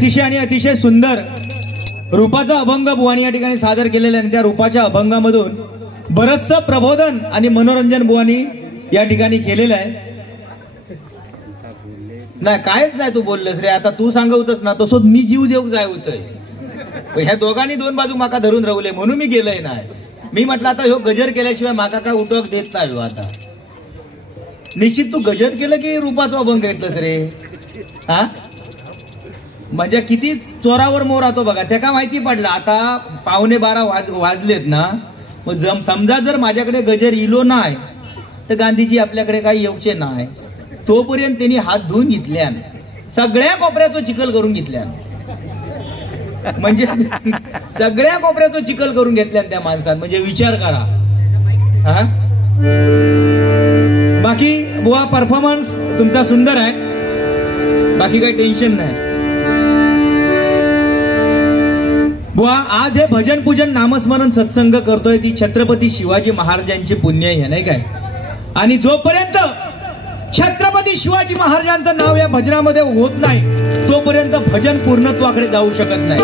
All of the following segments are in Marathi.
अतिशय आणि अतिशय सुंदर रूपाचा अभंग बुवानी या ठिकाणी सादर केलेला आहे. त्या रूपाच्या अभंगामधून बरचसं प्रबोधन आणि मनोरंजन बुवानी या ठिकाणी केलेलं आहे. नाही कायच नाही तू बोललंस रे. आता तू सांगवतस ना तसं मी जीव देऊ जाय होतोय. ह्या दोघांनी दोन बाजू माका धरून राहले म्हणून मी गेलोय नाही. मी म्हटलं आता ह्यो गजर केल्याशिवाय माका काय उठक देत नाही. आता निश्चित तू गजर केलं की रूपाचा अभंग घेतलंस रे. हा म्हणजे किती चोरावर मोर राहतो बघा. त्या का माहिती पडलं आता 11:15 वाजलेत ना. मग समजा जर माझ्याकडे गजर इलो नाही तर गांधीजी आपल्याकडे काही येऊचे नाही. तोपर्यंत त्यांनी हात धुवून घेतल्यान सगळ्या कोपऱ्याचं चिखल करून घेतल्यान. म्हणजे सगळ्या कोपऱ्याचं चिखल करून घेतल्यान त्या माणसात. म्हणजे विचार करा. हा बाकी बुवा परफॉर्मन्स तुमचा सुंदर आहे. बाकी काही टेन्शन नाही बुवा. आज हे भजन पूजन नामस्मरण सत्संग करतोय ती छत्रपती शिवाजी महाराजांची पुण्य आहे नाही काय. आणि जोपर्यंत छत्रपती शिवाजी महाराजांचं नाव या भजनामध्ये होत नाही तोपर्यंत भजन पूर्णत्वाकडे जाऊ शकत नाही.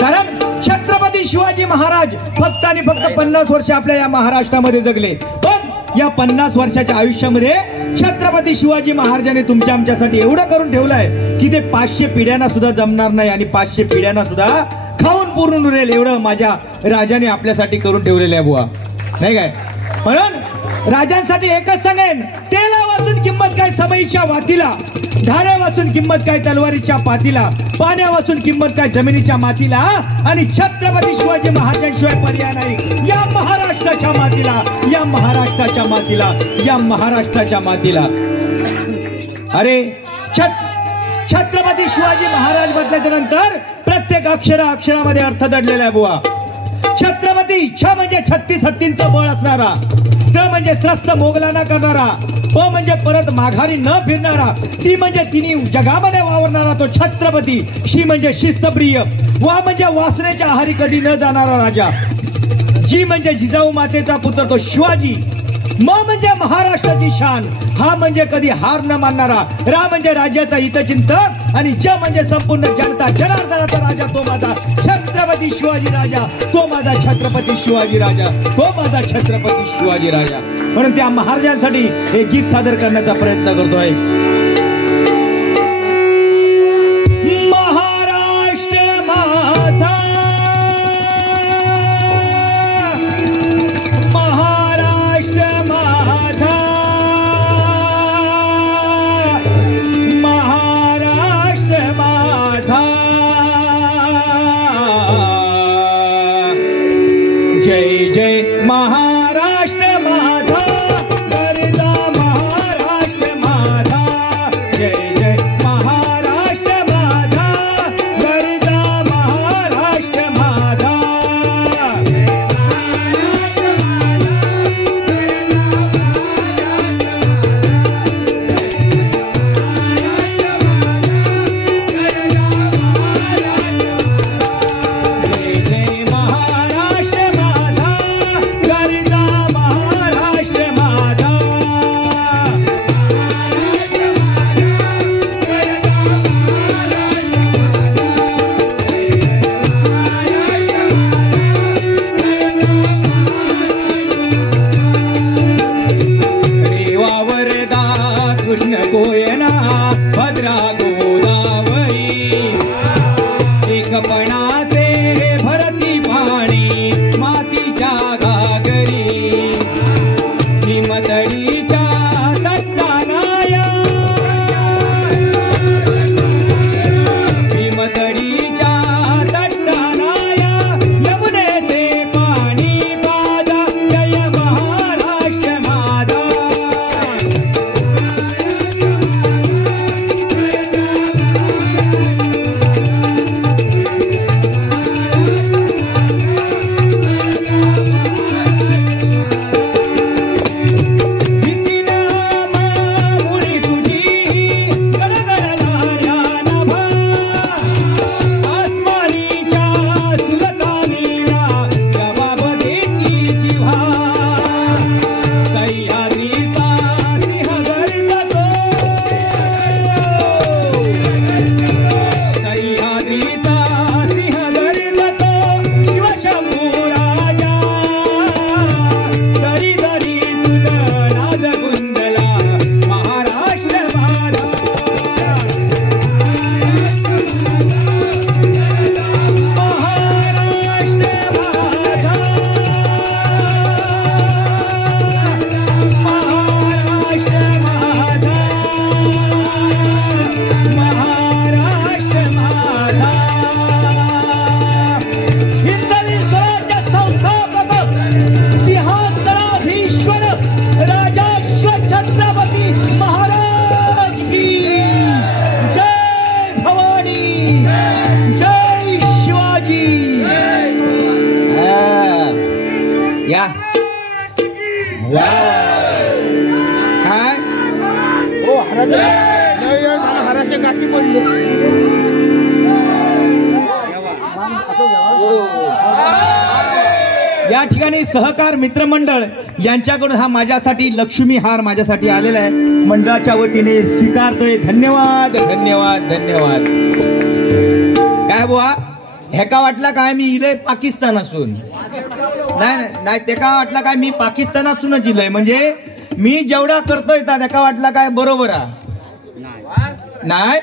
कारण छत्रपती शिवाजी महाराज फक्त आणि फक्त 50 वर्ष आपल्या या महाराष्ट्रामध्ये जगले. पण या 50 वर्षाच्या आयुष्यामध्ये छत्रपती शिवाजी महाराजांनी तुमच्या आमच्यासाठी एवढं करून ठेवलंय की ते 500 पिढ्यांना सुद्धा जमणार नाही आणि 500 पिढ्यांना सुद्धा खाऊन पूर्ण उरेल एवढं माझ्या राजाने आपल्यासाठी करून ठेवलेलं आहे बुवा नाही काय. म्हणून राजांसाठी एकच सांगेन, तेला वाचून किंमत काय समईच्या वातीला, धाऱ्या वाचून किंमत काय तलवारीच्या पातीला, पाण्या वाचून किंमत काय जमिनीच्या मातीला, आणि छत्रपती शिवाजी महाराजांशिवाय पर्याय नाही या महाराष्ट्राच्या मातीला, या महाराष्ट्राच्या मातीला, या महाराष्ट्राच्या मातीला. अरे छत्रपती शिवाजी महाराज म्हटल्याच्या नंतर प्रत्येक अक्षरामध्ये अर्थ दडलेला आहे बुवा. छत्रपती छ म्हणजे 36 हत्तींचं बळ असणारा, त्र म्हणजे त्रस्त मोगलांना करणारा, प म्हणजे परत माघारी न फिरणारा, ती म्हणजे तिन्ही जगामध्ये वावरणारा तो छत्रपती, शी म्हणजे शिस्तप्रिय, वा म्हणजे वासनेच्या आहारी कधी न जाणारा राजा, जी म्हणजे जिजाऊ मातेचा पुत्र तो शिवाजी, म म्हणजे महाराष्ट्राची शान, हा म्हणजे कधी हार न मानणारा, रा म्हणजे राज्याचा हितचिंतक, आणि ज म्हणजे संपूर्ण जनता जनार्दनाचा राजा तो माझा छत्रपती शिवाजी राजा, तो माझा छत्रपती शिवाजी राजा, तो माझा छत्रपती शिवाजी राजा. म्हणून त्या महाराजांसाठी हे गीत सादर करण्याचा प्रयत्न करतोय. महाराष्ट्र माझा, जय जय महाराष्ट्र माझा, गरजा महाराष्ट्र माझा, या ठिकाणी सहकार मित्रमंडळ यांच्याकडून हा माझ्यासाठी लक्ष्मी हार माझ्यासाठी आलेला आहे, मंडळाच्या वतीने स्वीकारतोय. धन्यवाद धन्यवाद धन्यवाद. काय बुवा हे का वाटला काय मी इलय पाकिस्तान असून? नाही नाही ते का वाटला काय मी पाकिस्तान असूनच इलय, म्हणजे मी जेवढा करतोय त्या वाटला काय बरोबर नाही?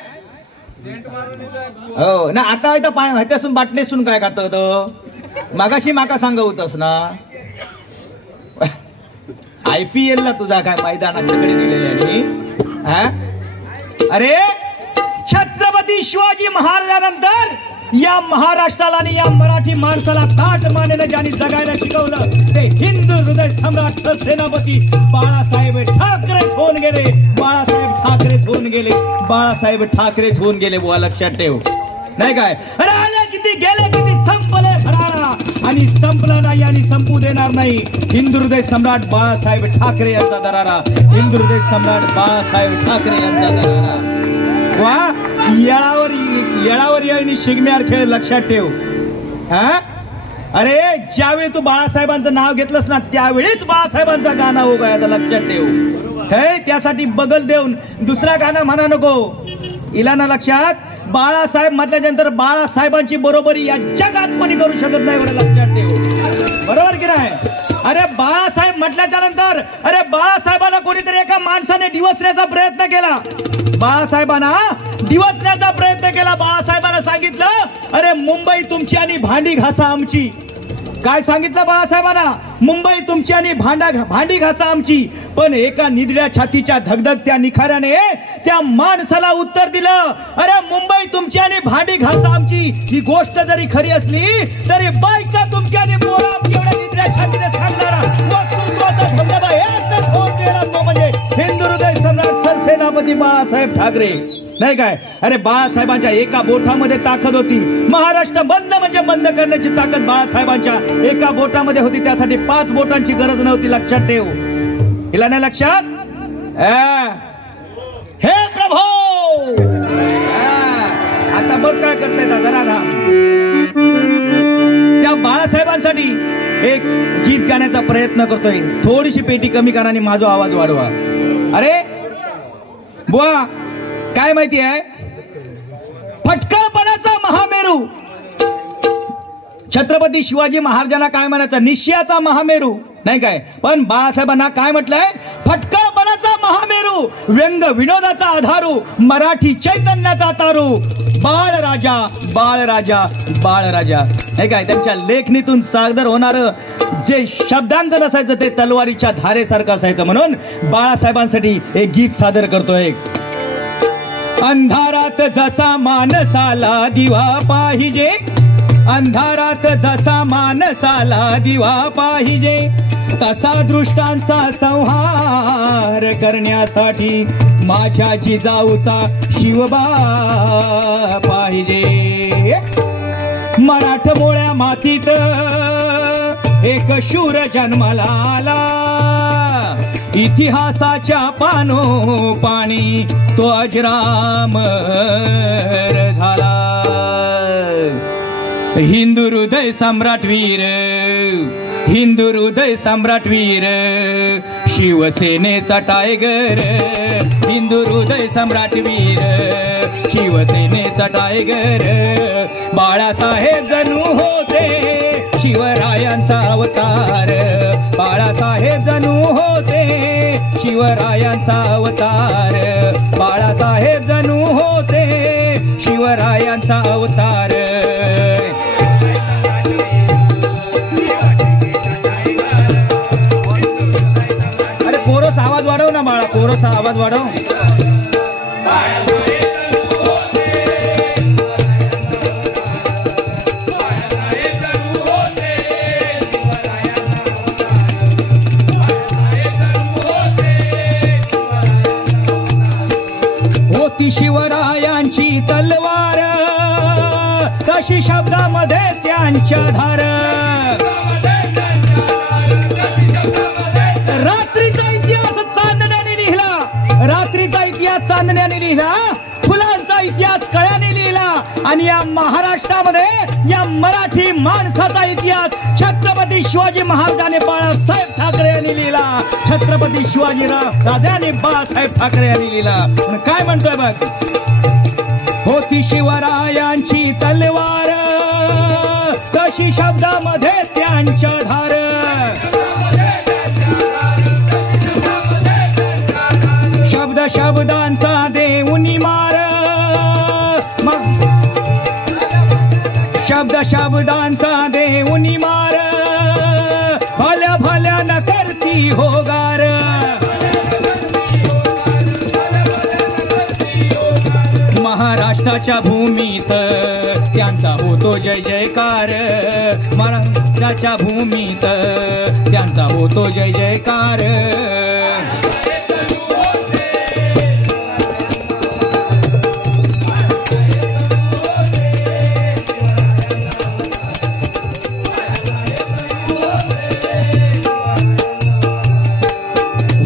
हो ना. आता इथं ह्याच्यासून बाटलेसून काय खात मागाशी माका सांग होतस ना. IPL ला तुझा काय मैदानाकडे दिलेले हा? अरे छत्रपती शिवाजी महाराजांनंतर या महाराष्ट्राला आणि या मराठी माणसाला ताट मानेने ज्यांनी जगायला शिकवलं ते हिंदू हृदय सम्राट सेनापती बाळासाहेब ठाकरे होऊन गेले. बाळासाहेब ठाकरे होऊन गेले. बाळासाहेब ठाकरे होऊन गेले बुवा, लक्षात ठेव. नाही काय? अरे आले किती गेले किती संपले भरारा, आणि संपला नाही आणि संपू देणार नाही हिंदू हृदय सम्राट बाळासाहेब ठाकरे यांचा दरारा. हिंदू हृदय सम्राट बाळासाहेब ठाकरे यांचा दरारा. वा येळावर येळणी शिगम्यार खेळ, लक्षात ठेव. हा अरे ज्यावेळी तू बाळासाहेबांचं नाव घेतलंस ना त्यावेळीच बाळासाहेबांचं गाणं हो गया, आता लक्षात ठेव. हे त्यासाठी बगल देऊन दुसरा गाणं म्हणा नको. इला ना लक्षात, बाळासाहेब म्हटल्यानंतर बाळासाहेबांची बरोबरी या जगात कोणी करू शकत नाही, एवढं लक्षात ठेव. बरोबर की नाही? अरे बाळासाहेब म्हटल्याच्या नंतर अरे बाळासाहेबांना कोणीतरी एका माणसाने डिवचण्याचा प्रयत्न केला. बाळासाहेबांना डिवचण्याचा प्रयत्न केला. बाळासाहेबांना सांगितलं अरे मुंबई तुमची आणि भांडी घासा आमची. काय सांगितलं बाळासाहेबांना? मुंबई तुमची आणि भांडी घासा आमची. पण एका निधड्या छातीच्या धगधगत्या निखाऱ्याने त्या माणसाला उत्तर दिलं अरे मुंबई तुमची आणि भांडी घासा आमची. ही गोष्ट जरी खरी असली तरी बायका तुमची आणि पोरं आमची. एवढ्या निधड्या छातीने सांगणारा वक्तृत्वाचा धबधबा एकच होऊन गेला, तो म्हणजे हिंदू हृदय सम्राट सरसेनापती बाळासाहेब ठाकरे. नाही काय? अरे बाळासाहेबांच्या एका बोटामध्ये ताकद होती. महाराष्ट्र बंद म्हणजे बंद करण्याची ताकद बाळासाहेबांच्या एका बोटामध्ये होती. त्यासाठी 5 बोटांची गरज नव्हती, लक्षात ठेव. हिला नाही लक्षात? हे प्रभू आता बघ काय करताय जराधाम. त्या बाळासाहेबांसाठी एक गीत गाण्याचा प्रयत्न करतोय. थोडीशी पेटी कमी करा आणि माझा आवाज वाढवा. अरे बुवा काय माहिती आहे? फटकळपणाचा महामेरू छत्रपती शिवाजी महाराजांना काय म्हणायचं? निश्चयाचा महामेरू. नाही काय? पण बाळासाहेबांना काय म्हटलंय? फटकळपणाचा महामेरू, व्यंग विनोदाचा आधारू, मराठी चैतन्याचा तारू, बाळराजा बाळराजा बाळराजा. नाही काय? त्यांच्या लेखणीतून सादर होणार जे शब्दांत नसायचं ते तलवारीच्या धारेसारखं असायचं. म्हणून बाळासाहेबांसाठी एक गीत सादर करतोय. अंधारात जसा मानसाला दिवा पाहिजे, अंधारात जसा मानसाला दिवा पाहिजे, तसा दृष्टांचा संहार करण्यासाठी माझ्या जिजाऊचा शिवबा पाहिजे. मराठमोळ्या मातीत एक शूर जन्माला आला, इतिहासाच्या पाणी तो अजरामर झाला. हिंदू हृदय सम्राट वीर, हिंदू हृदय सम्राट वीर, शिवसेनेचा टायगर. हिंदू हृदय सम्राट वीर, शिवसेनेचा टायगर. बाळासाहेब जणू होते शिवरायांचा अवतार. बाळासाहेब जणू होते शिवरायांचा अवतार. बाळासाहेब जणू होते शिवरायांचा अवतार. अरे कोरोस आवाज वाढव ना बाळा, कोरोस आवाज वाढव. शिवरायांची तलवार तशी शब्दामध्ये त्यांच्या धार. रात्रीचा इतिहास चांदण्याने लिहिला, रात्रीचा इतिहास चांदण्याने लिहिला, फुलांचा इतिहास कळ्याने लिहिला आणि या महाराष्ट्रामध्ये या मराठी माणसाचा इतिहास छत्रपती शिवाजी महाराजांनी बाळासाहेब ठाकरे यांनी लिहिला. छत्रपती शिवाजी राजांनी बाळासाहेब ठाकरे यांनी लिहिला. काय म्हणतोय बघ, होती शिवरायांची तलवार तशी शब्दामध्ये त्यांच्या धार. शब्द शब्दांचा देऊनी मार, शब्द शब्दांचा देऊनी मार, भल्या भल्या न करती होगार. महाराष्ट्राच्या भूमीत त्यांचा होतो जय जयकार. महाराष्ट्राच्या भूमीत त्यांचा होतो जय जयकार.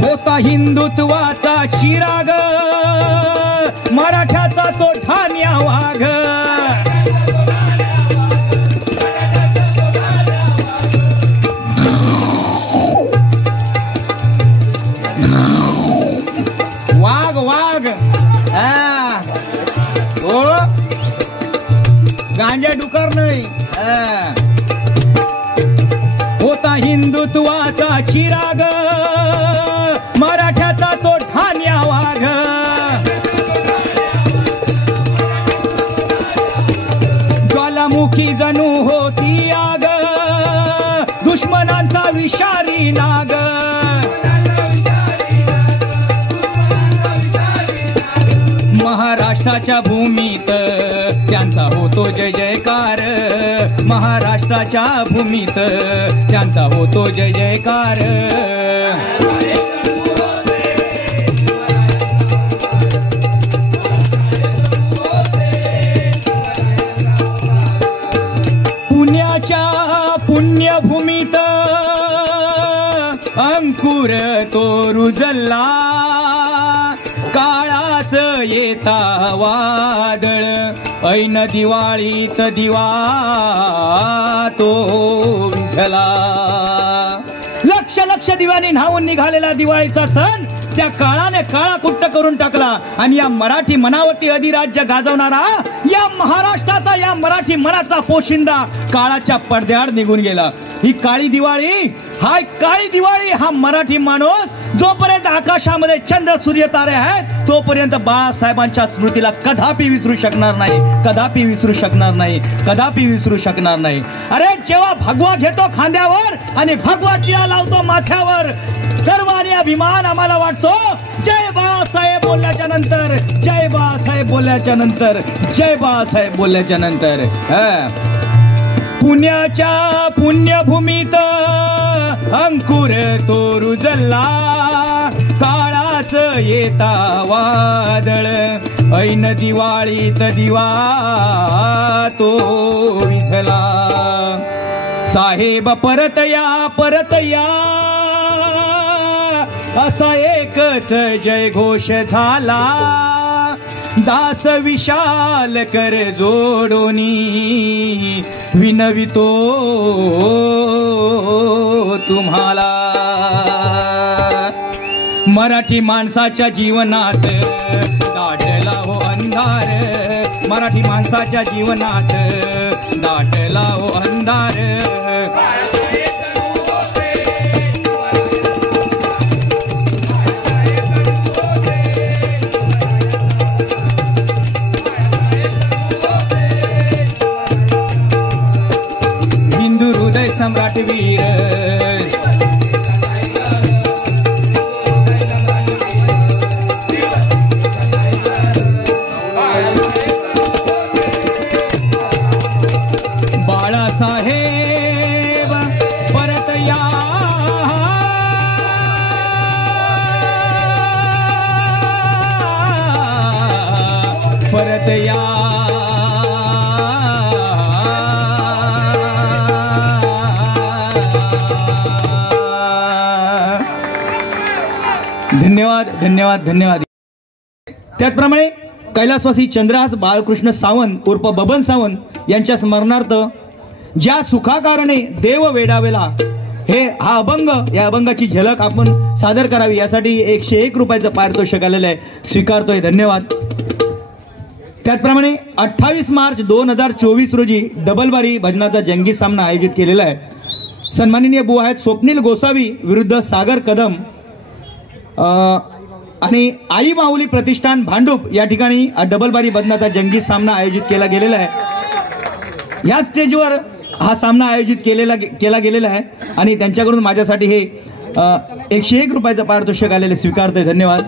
होता हिंदुत्वाचा चिराग, मराठ्याचा तो ठाण्या वाघ. वाघ वाघ हो, गांजा डुकार नाही. होता हिंदुत्वाचा चिराग, मराठ्याचा तो ठाण्या वाघ. ज्वालामुखी जणू होती आग, दुश्मनांचा विषारी नाग. महाराष्ट्राच्या भूमीत त्यांचा होतो जय जयकार. महाराष्ट्राच्या भूमीत त्यांचा होतो जय जयकार. पुण्याच्या पुण्यभूमीत अंकुर तो रुजला, काळाच येता वादळ, ऐन दिवाळीत दिवा तो विझला. लक्ष लक्ष दिव्याने न्हावून निघालेला दिवाळीचा सण त्या काळाने काळा कुट्ट करून टाकला. आणि या मराठी मनावरती अधिराज्य गाजवणारा या महाराष्ट्राचा, या मराठी मनाचा पोशिंदा काळाच्या पडद्याआड निघून गेला. ही काळी दिवाळी हा मराठी माणूस जोपर्यंत आकाशामध्ये चंद्र सूर्य तारे आहेत तोपर्यंत बाळासाहेबांच्या स्मृतीला कदापि विसरू शकणार नाही, कदापि विसरू शकणार नाही, कदापि विसरू शकणार नाही. अरे जेव्हा भगवा घेतो खांद्यावर आणि भगवा टिळा लावतो माथ्यावर, सर्वांनी अभिमान आम्हाला वाटतो. जय बाळासाहेब बोलल्याच्या नंतर, जय बाळासाहेब बोलल्याच्या नंतर, जय बाळासाहेब बोलल्याच्या नंतर. पुण्याच्या पुण्यभूमीत अंकुर तो रुजला, काळाच येता वादळ, ऐन दिवाळीत दिवा तो विझला. साहेब परत या असा एकच जय घोष झाला. दास विशाल कर जोडोनी विनवितो तुम्हाला. मराठी माणसाच्या जीवनात दाटला हो अंधार, मराठी माणसाच्या जीवनात दाटला हो अंधार. सम्राट वीर बाळासाहेब परत या, परत या. धन्यवाद धन्यवाद धन्यवाद. त्याचप्रमाणे कैलासवासी चंद्रहास बाळकृष्ण सावंत उर्फ बबन सावंत यांच्या स्मरणार्थ ज्या सुखाकारणे देव वेडावेला हा अभंग, या अभंगाची झलक आपण सादर करावी यासाठी 101 रुपयाचं पारितोषिक आलेलं आहे, स्वीकारतोय, धन्यवाद. त्याचप्रमाणे 28 मार्च 2024 रोजी डबलबारी भजनाचा जंगी सामना आयोजित केलेला आहे. सन्माननीय बुवा आहेत स्वप्नील गोसावी विरुद्ध सागर कदम आणि आई माऊली प्रतिष्ठान भांडूप या ठिकाणी डबलबारी भजनाचा जंगी सामना आयोजित केला गेलेला आहे. या स्टेजवर हा सामना आयोजित केला गेलेला आहे आणि त्यांच्याकडून माझ्यासाठी हे 101 रुपयाचं पारितोषिक आलेले स्वीकारतोय, धन्यवाद.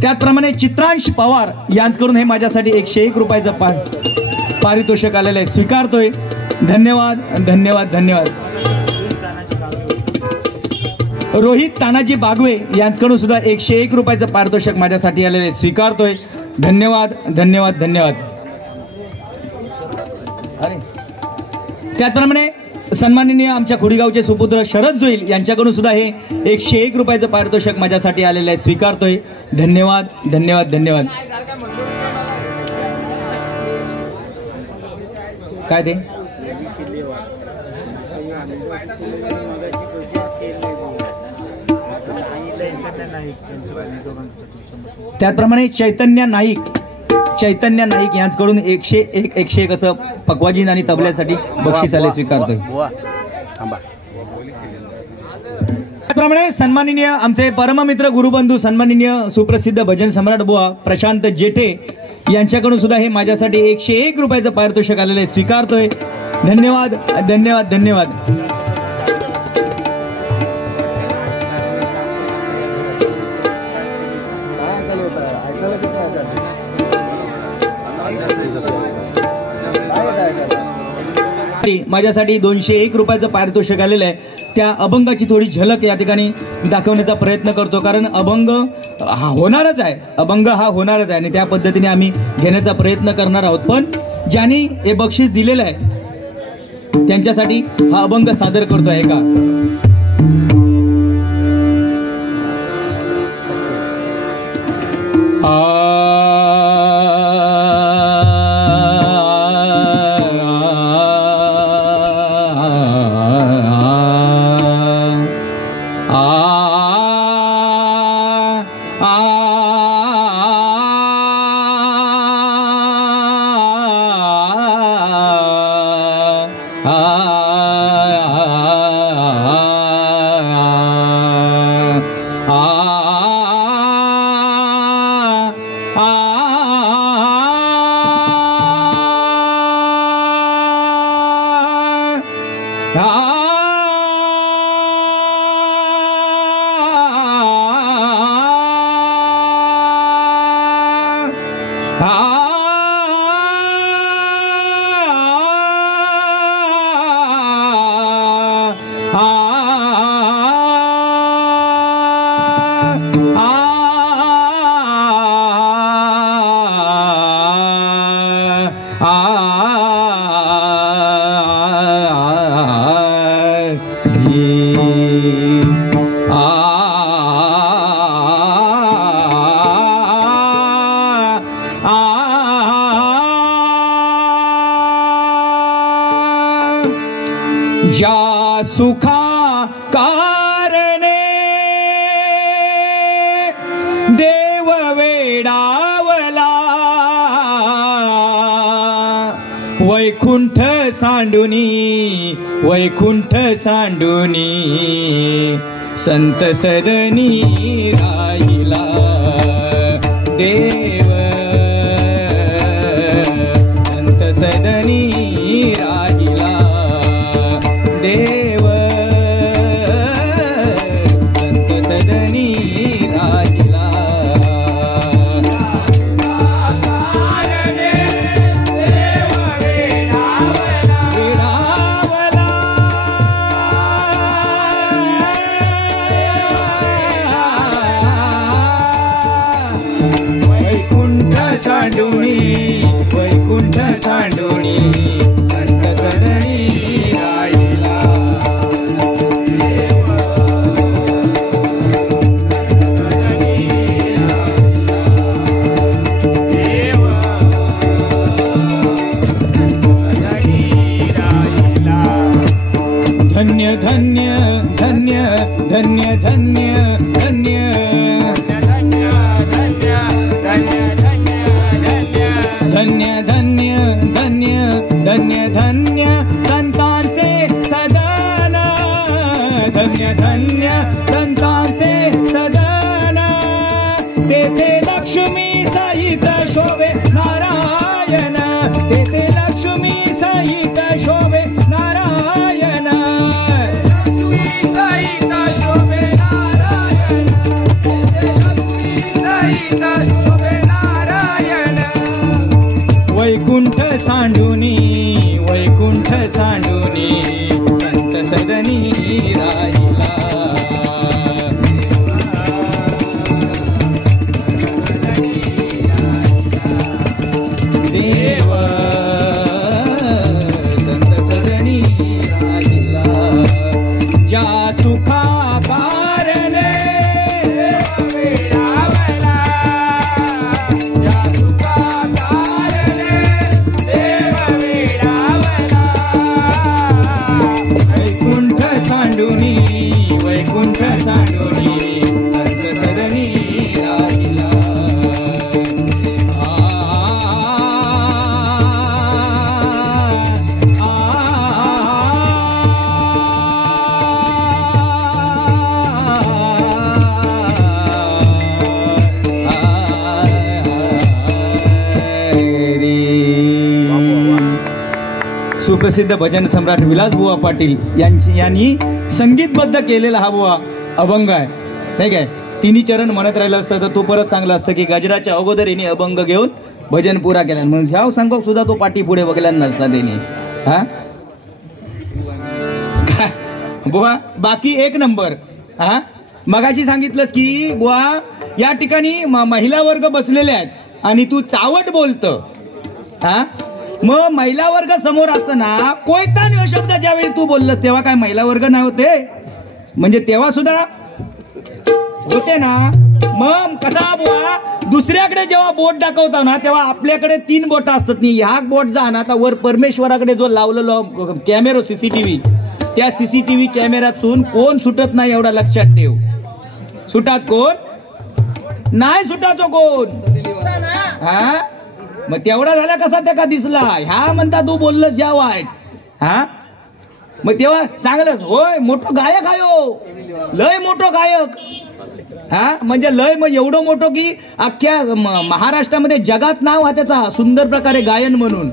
त्याचप्रमाणे चित्रांश पवार यांच्याकडून हे माझ्यासाठी 101 रुपयाचं पारितोषिक आलेलं आहे, स्वीकारतोय, धन्यवाद धन्यवाद धन्यवाद. रोहित तानाजी बागवे यांच्याकडून सुद्धा 101 रुपयाचं पारितोषिक माझ्यासाठी आलेलं आहे, स्वीकारतोय, धन्यवाद धन्यवाद धन्यवाद. त्याचप्रमाणे सन्माननीय आमच्या खुडीगावचे सुपुत्र शरद जोईल यांच्याकडून सुद्धा हे 101 रुपयाचं पारितोषिक माझ्यासाठी आलेलं आहे, स्वीकारतोय, धन्यवाद धन्यवाद धन्यवाद. काय ते त्याचप्रमाणे चैतन्य नाईक यांच्याकडून 101 असं पकवाजीन आणि तबल्यासाठी बक्षीस आले, स्वीकारतोय. त्याचप्रमाणे सन्माननीय आमचे परममित्र गुरुबंधू सन्माननीय सुप्रसिद्ध भजन सम्राट बुवा प्रशांत जेठे यांच्याकडून सुद्धा हे माझ्यासाठी 101 रुपयाचं पारितोषिक आलेलं आहे, स्वीकारतोय, धन्यवाद धन्यवाद धन्यवाद. माझ्यासाठी 201 रुपयाचं पारितोषिक आलेलं आहे. त्या अभंगाची थोडी झलक या ठिकाणी दाखवण्याचा प्रयत्न करतो, कारण अभंग हा होणारच आहे आणि त्या पद्धतीने आम्ही घेण्याचा प्रयत्न करणार आहोत. पण ज्यांनी हे बक्षीस दिलेलं आहे त्यांच्यासाठी हा अभंग सादर करतो आहे का. ज्या सुखा कारणे देव वेडावला वैकुंठ सांडुनी संत सदनी राहिला देव संत सदनी राहिला देव संत सदनी राहिला वैकुंठ तेथे लक्ष्मी सहित शोभे नारायण, लक्ष्मी सहित शोभे नारायण, तेथे लक्ष्मी सहित शोभे नारायण. वैकुंठ सांडुनी वैकुंठ सांडुनी संत सदनी राहिला. देव संत सदनी राहिला. ज्या सुखा कारणे वेळावला, ज्या सुखा कारणे देव वेळावला. वैकुंठ सांडुनी वैकुंठ सांडुनी संत सदनी राहिला. सुप्रसिद्ध भजन सम्राट विलासबुवा पाटील यांनी संगीतबद्ध केलेला हा बुवा अभंग आहे, नाही काय. तिन्ही चरण म्हणत राहिलं असतं तर तो परत सांगलं असतं की गजराच्या अगोदर यांनी अभंग घेऊन भजन पुरा केला. मग ह्या सांगो सुद्धा तो पाठी पुढे बघला नसता त्यांनी. हा बुवा बाकी एक नंबर. हा मगाशी सांगितलंस की बुवा या ठिकाणी महिला वर्ग बसलेले आहेत आणि तू चावट बोलतं. हा मग महिला वर्ग समोर असताना कोयतान हा शब्द ज्यावेळी तू बोललस तेव्हा काय महिला वर्ग नाही होते, म्हणजे तेव्हा सुद्धा होते ना. मग कसा बुवा दुसऱ्याकडे जेव्हा बोट दाखवता ना तेव्हा आपल्याकडे 3 बोट असतात. नाही ह्या बोट जा ना आता वर परमेश्वराकडे जो लावलेलो कॅमेरा सीसीटीव्ही, त्या सीसीटीव्ही कॅमेऱ्यातून कोण सुटत नाही एवढा लक्षात ठेव. सुटात कोण नाही, सुटाचो कोण. हा मग तेवढा झाला कसा त्या का दिसला. ह्या म्हणता तू बोललंस या वाईट. हा मग तेव्हा चांगलंच होय मोठं गायक आयो, लय मोठं गायक. हा म्हणजे लय मग एवढं मोठं की अख्ख्या महाराष्ट्रामध्ये जगात नाव हा त्याचा सुंदर प्रकारे गायन म्हणून.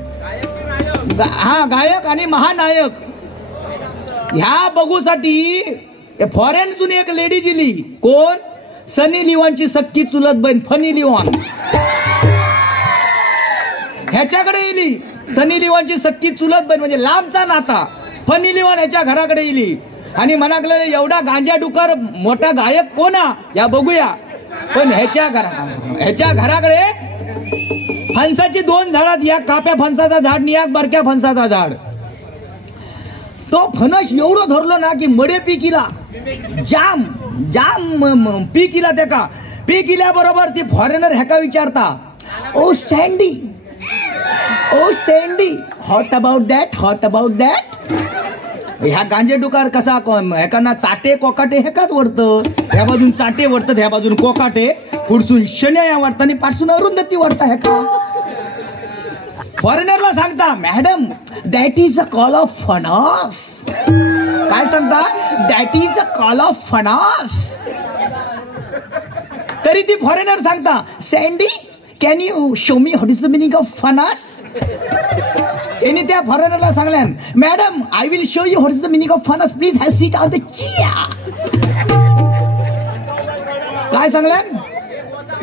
हा गायक आणि महानायक. ह्या बघूसाठी फॉरेनसून एक लेडी दिली. कोण? सनी लिओनची सख्खी चुलत बहीण फनी लिओन ह्याच्याकडे येली. सनी लिओनची सख्खी चुलत बहीण म्हणजे लांबचा नाता. फनी लिओन ह्याच्या घराकडे येली आणि म्हणाकले एवढा गांजा डुकर मोठा गायक कोणा या बघूया. पण ह्याच्या घराकडे फणसाची 2 झाडात, या काप्या फणसाचा झाड आणि एक बरक्या फणसाचा झाड. तो फणस एवढं धरलो ना की मडे पिकीला जाम जाम पिकीला. त्या का पिकिल्याबरोबर ती फॉरेनर ह्याका विचारता, oh Sandy what about that, what about that. ह्या गांजे डुकार कसा ह्याकांना चाटे कोकाटे हेकाच वरतं. ह्या बाजून चाटे वरतात, ह्या बाजून कोकाटे, पुढसून शन्या या वाटतं आणि पाठसून अरुंधती वाटता. ह्याका फॉरेनरला सांगता, madam that is a call of phanas. काय सांगता? That is a call of phanas. तरी ती फॉरेनर सांगता, Sandy can you show me what is the meaning of phanas. यांनी त्या फॉरेनरला सांगल्यान, madam I will show you what is the meaning of phanas, please have seat on the chair. काय सांगल्यान?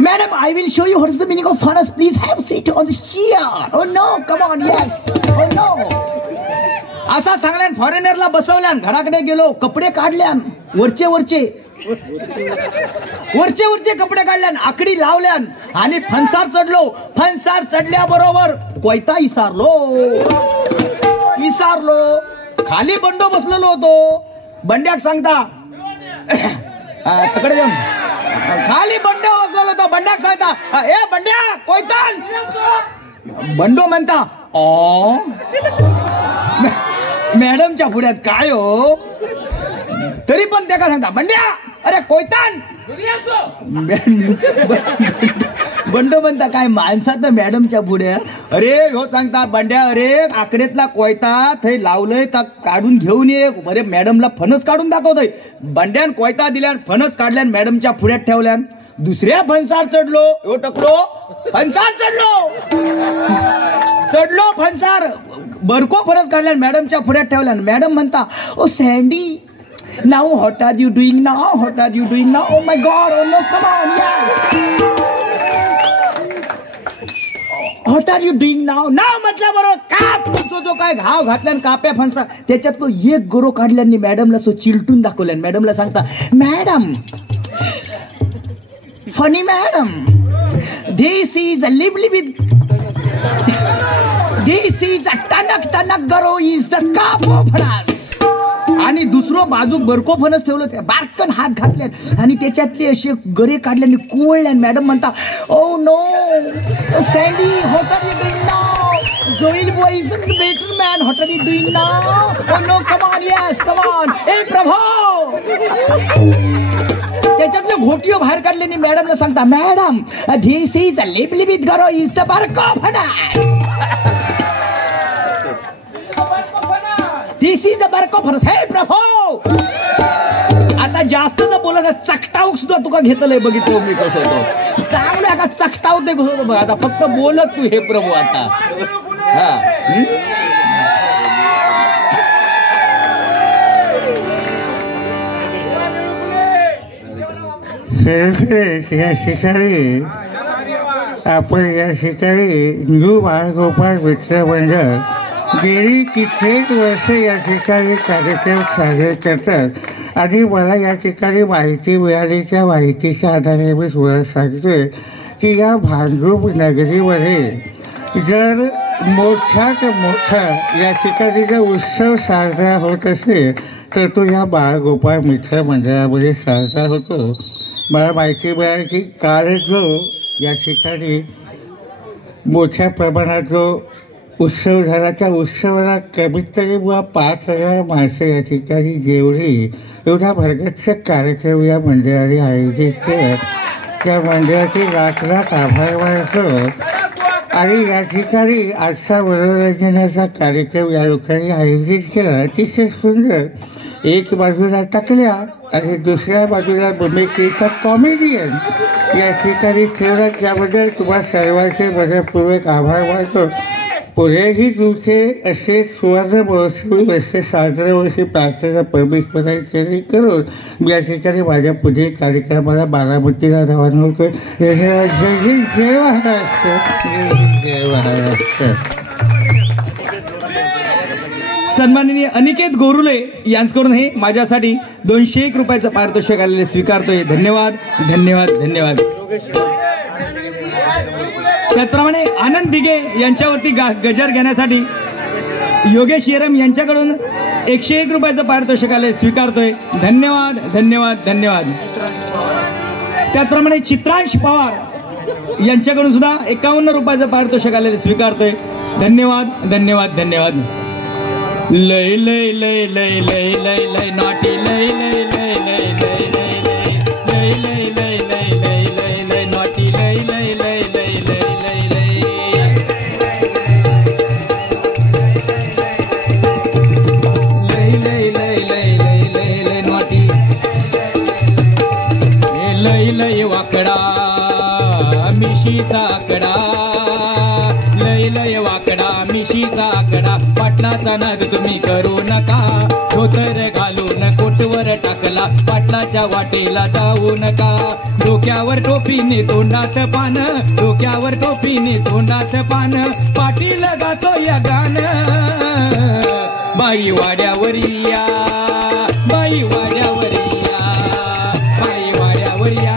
Madam I will show you what is the meaning of phanas, please have seat on the chair. Oh no come on yes, oh no. असा सांगल्यान फॉरेनरला बसवल्यान. घराकडे गेलो, कपडे काढल्यान, वरचे कपडे काढल्यान, आकडी लावल्यान आणि फणसार चढलो. फणसार चढल्याबरोबर कोयता इसारलो. खाली बंडो बसलेलो होतो. बंड्याक सांगता तिकडे जाऊन खाली बंडो बसलेलो होतो. बंड्याक सांगता, ए बंड्या कोयतान. बंडो म्हणता, ओ मॅडमच्या पुढ्यात काय हो. तरी पण त्या का सांगता, बंड्या अरे कोयतान. बंडो म्हणता, काय माणसात मॅडमच्या पुढे. अरे हो सांगता बंड्या, अरे आकडेतला कोयता थंय लावलंय तर काढून घेऊन ये. अरे मॅडमला फणस काढून दाखवतोय. बंड्यान कोयता दिल्यान, फणस काढल्यान, मॅडमच्या पुढ्यात ठेवल्यान. दुसऱ्या फणसार चढलो, ओ टकलो, फणसार चढलो फणसार, बरको फणस काढल्या मॅडमच्या पुढ्यात ठेवल्या. मॅडम म्हणता, oh Sandy, now what are you doing now, what are you doing now, oh my god, oh no, come on यार, what are you doing now. नाव म्हटल्या बरोबर काप जो काय घाव घातल्या काप्या फणसा त्याच्यात तो एक गोरो काढल्याने मॅडमला सो चिलटून दाखवल्या. मॅडमला सांगता, madam, funny madam, this is a लिबलिबिद, धिस इज अ टनक टनक गरो इज द कापो फणस. आणि दुसरं बाजू बरको फणस ठेवलं, त्या बारकन हात घातले आणि त्याच्यातले असे गरे काढल्याने कोळल्या. मॅडम म्हणता, oh no Sandy, what are you doing now, जोईल boy is a better man, what are you doing now, oh no, come on, yes come on, ए प्रभो. त्याच्यातले घोटियो बाहेर काढल्याने मॅडमला सांगता, मॅडम, धिस इज अ लिबलिबिद गरो इज द बरको फणस, दिस इज द बरको फणस, हे प्रभो. आता जास्त जर बोलत चकटाऊक सुद्धा तुका घेतलंय, बघितलं मी कसं होतो चांगलं का चकटाव ते घुसवतो बघ. आता फक्त बोलत तू, हे प्रभू. आता या शिकारी, आपण या शिकारी न्यू बाळगोपाळ मित्र मंडळ गेली कित्येक वर्ष या ठिकाणी कार्यक्रम सादर करतात. आणि मला या ठिकाणी माहिती मिळालीच्या माहितीच्या आधारे मी तुम्हाला सांगतोय की या भांडूप नगरीमध्ये जर मोठात मोठा या ठिकाणी जर उत्सव साजरा होत असेल तर तो या बाळगोपाळ मित्र मंडळामध्ये साजरा होतो. मला माहिती मिळाली की काल जो या ठिकाणी मोठ्या प्रमाणात जो उत्सव झाला, त्या उत्सवाला कमीत कमी 5,000 माणसं या ठिकाणी जेवली. एवढा भरगच्च कार्यक्रम या मंडळाने आयोजित केला. त्या मंडळाचे लाख लाख आभार मानतो. आणि या ठिकाणी आजचा मनोरंजनाचा कार्यक्रम या लोकांनी आयोजित केला, अतिशय सुंदर. एक बाजूला टाकल्या आणि दुसऱ्या बाजूला भूमिकेचा कॉमेडियन या ठिकाणी ठेवला, त्याबद्दल तुम्हा सर्वांचे मनपूर्वक आभार मानतो. पुढेही तुमचे असे सुवर्ण महोत्सवी वर्ष साजरे वर्षी प्रार्थना परमेश्वराची करून मी या ठिकाणी माझ्या पुढील कार्यक्रमाला बारामतीला रवाना होतोय. जय महाराष्ट्र, जय महाराष्ट्र. सन्माननीय अनिकेत गोरुले यांच्याकडून हे माझ्यासाठी 201 रुपयाचं पारितोषिक आलेले स्वीकारतोय. धन्यवाद, धन्यवाद, धन्यवाद. त्याचप्रमाणे आनंद दिघे यांच्यावरती गजर घेण्यासाठी योगेश येरम यांच्याकडून 101 रुपयाचं पारितोषिक आले स्वीकारतोय. धन्यवाद, धन्यवाद, धन्यवाद. त्याचप्रमाणे चित्रांश पवार यांच्याकडून सुद्धा 51 रुपयाचं पारितोषिक आलेले स्वीकारतोय. धन्यवाद, धन्यवाद, धन्यवाद. लय लय लय लय लय लय लय नॉटी लय लय लय लय लय लय लय लय लय लय लय लय नॉटी लय लय लय लय लय लय लय लय लय लय लय लय नॉटी लय लय वाकडा मिशीचा आकडा, लय लय वाकडा मिशीचा आकडा. पाटलाचा नाद तुम्ही करू नका, धोतर घालून कोटवर टाकला, पाटलाच्या वाटेला जाऊ नका. डोक्यावर टोपीने तोंडात पान, डोक्यावर टोपीने तोंडात पान, पाटील गातो या गान. बाई वाड्यावर या, बाई वाड्यावर या, बाई वाड्यावर या,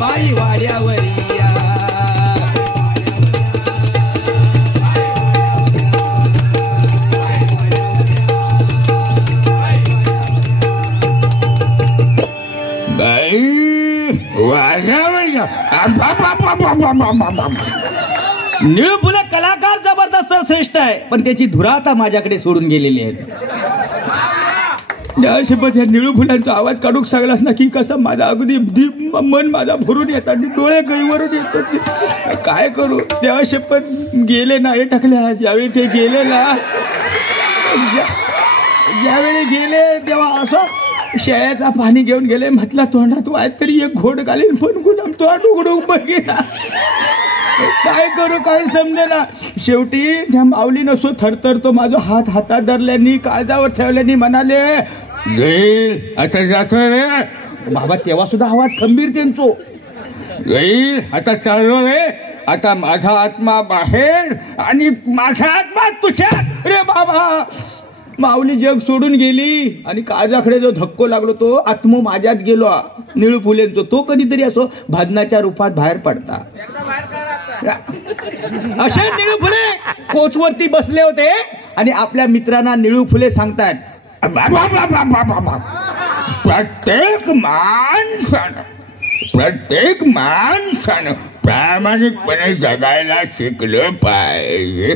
बाई वाड्यावर या. निळू फुले कलाकार जबरदस्त श्रेष्ठ आहे, पण त्याची धुरा आता माझ्याकडे सोडून गेलेली आहे. शपथ या निळू फुलांचा आवाज काढूक सांगलास ना की कसं माझा अगदी मन माझा भरून येतात, डोळे गळीवरून येतात. काय करू तेव्हा शपथ गेले ना, हे टाकले ज्यावेळी ते गेले ना, ज्यावेळी गेले तेव्हा असं शेळ्याचा पाणी घेऊन गेले. म्हटलं तोंडात वाय तरी एक घोड घालीन पण गुलाम तोंड उघडून बघेना. काय करू काय समजेना. शेवटी त्या माऊलीनं सो थरथरतो माझा हात हातात धरल्यानी काळजावर ठेवल्यानी म्हणाले गईल आता जातोय रे. बाबा तेव्हा सुद्धा आवाज खंबीर त्यांचो. गईल आता चाललो रे. आता माझा आत्मा बाहेर आणि माझा आत्मा तुझ्यात रे बाबा. माऊली जग सोडून गेली आणि काळजाकडे जो धक्को लागलो तो आत्मा माझ्यात गेलो. निळू फुलेंचो तो कधीतरी असो भजनाच्या रूपात बाहेर पडता. असे निळू फुले कोचवरती बसले होते आणि आपल्या मित्रांना निळू फुले सांगतात प्रत्येक माणसानं प्रामाणिकपणे जगायला शिकलं पाहिजे.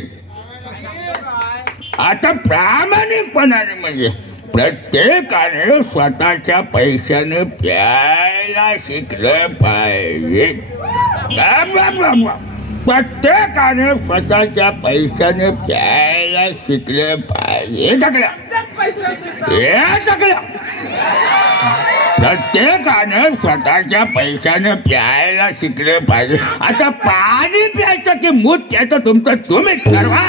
आता प्रामाणिकपणाने म्हणजे प्रत्येकाने स्वतःच्या पैशाने प्यायला शिकलं पाहिजे. प्रत्येकाने स्वतःच्या पैशाने प्यायला शिकलं पाहिजे. प्रत्येकाने स्वतःच्या पैशाने प्यायला शिकलं पाहिजे. आता पाणी प्यायचं की मूत प्यायचं तुमचं तुम्ही ठरवा.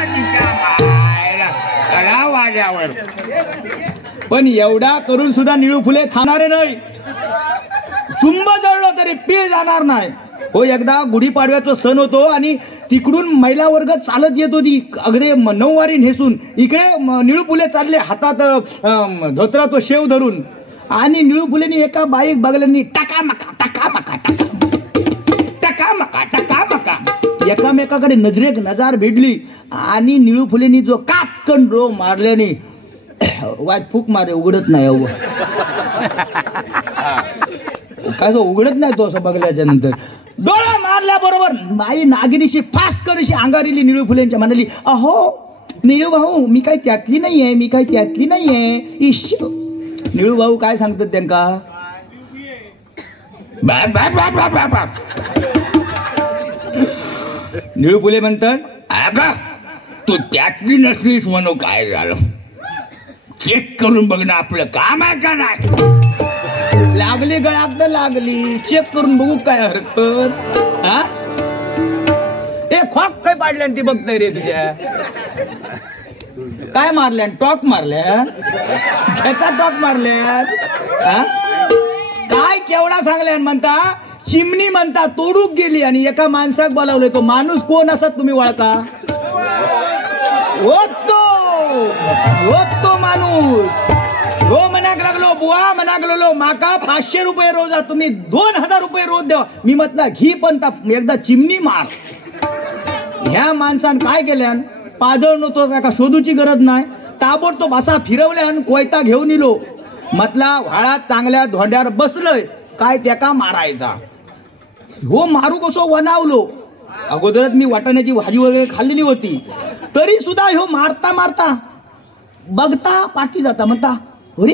वाड्यावर पण एवढा करून सुद्धा निळू फुले खाणारे नाही. सुंब जळलं तरी पीळ जाणार नाही. हो एकदा गुढीपाडव्याचा सण होतो आणि तिकडून महिला वर्ग चालत येत होती अगदी नऊवारी नेसून. इकडे निळू फुले चालले हातात धोत्रा तो शेव धरून आणि निळू फुलेनी एका बाईक बघल्यानी टाकामका टाकामका टाकामका टाकामका एकामेकाकडे नजरेक नजार भेटली आणि निळू फुलेनी जो काटकन ड्रो मारल्याने वाट फूक मारे उघडत नाही. काय उघडत नाही तो असं बघल्याच्या नंतर डोळा मारल्याबरोबर बाई नागिनीशी फास्कर अशी अंगारिली निळू फुलेंच्या. म्हणाली अहो निळू भाऊ मी काही त्यातली नाहीये मी काही त्यातली नाहीये. इश निळू भाऊ काय सांगतात त्यांका निळू फुले म्हणतात अगं तू त्यातली नसलीस म्हणून काय झालं चेक करून बघ ना आपलं काम आहे का नाही. लागली गळ्यात तर लागली चेक करून बघू काय हरकत. हा ए खोक काय पाडल्या ती बघताय रे तुझ्या काय मारल्या टॉक मारल्या त्याचा टॉक मारल्या. काय केवढा सांगल्या म्हणता चिमणी म्हणता तोडूक गेली आणि एका माणसाक बोलावले. तो माणूस कोण असत तुम्ही ओळखा. होत तो माणूस हो म्हणाक लागलो बुवा म्हणाक लागलो माका 500 रुपये रोज तुम्ही 2000 रुपये रोज द्या. मी म्हटलं घी पण एकदा चिमणी मार. ह्या माणसान काय केल्यान पाजळ नव्हतो का शोधूची गरज नाही. ताबडतोब असा फिरवल्यान कोयता घेऊन इलो. म्हटला व्हाळात चांगल्या धोंड्यावर बसलोय काय त्याका मारायचा. हो मारू कसो वनावलो. अगोदरच मी वाटाण्याची भाजी वगैरे खाल्लेली होती तरी सुद्धा ह्यो मारता मारता बघता पाठी जाता म्हणता अरे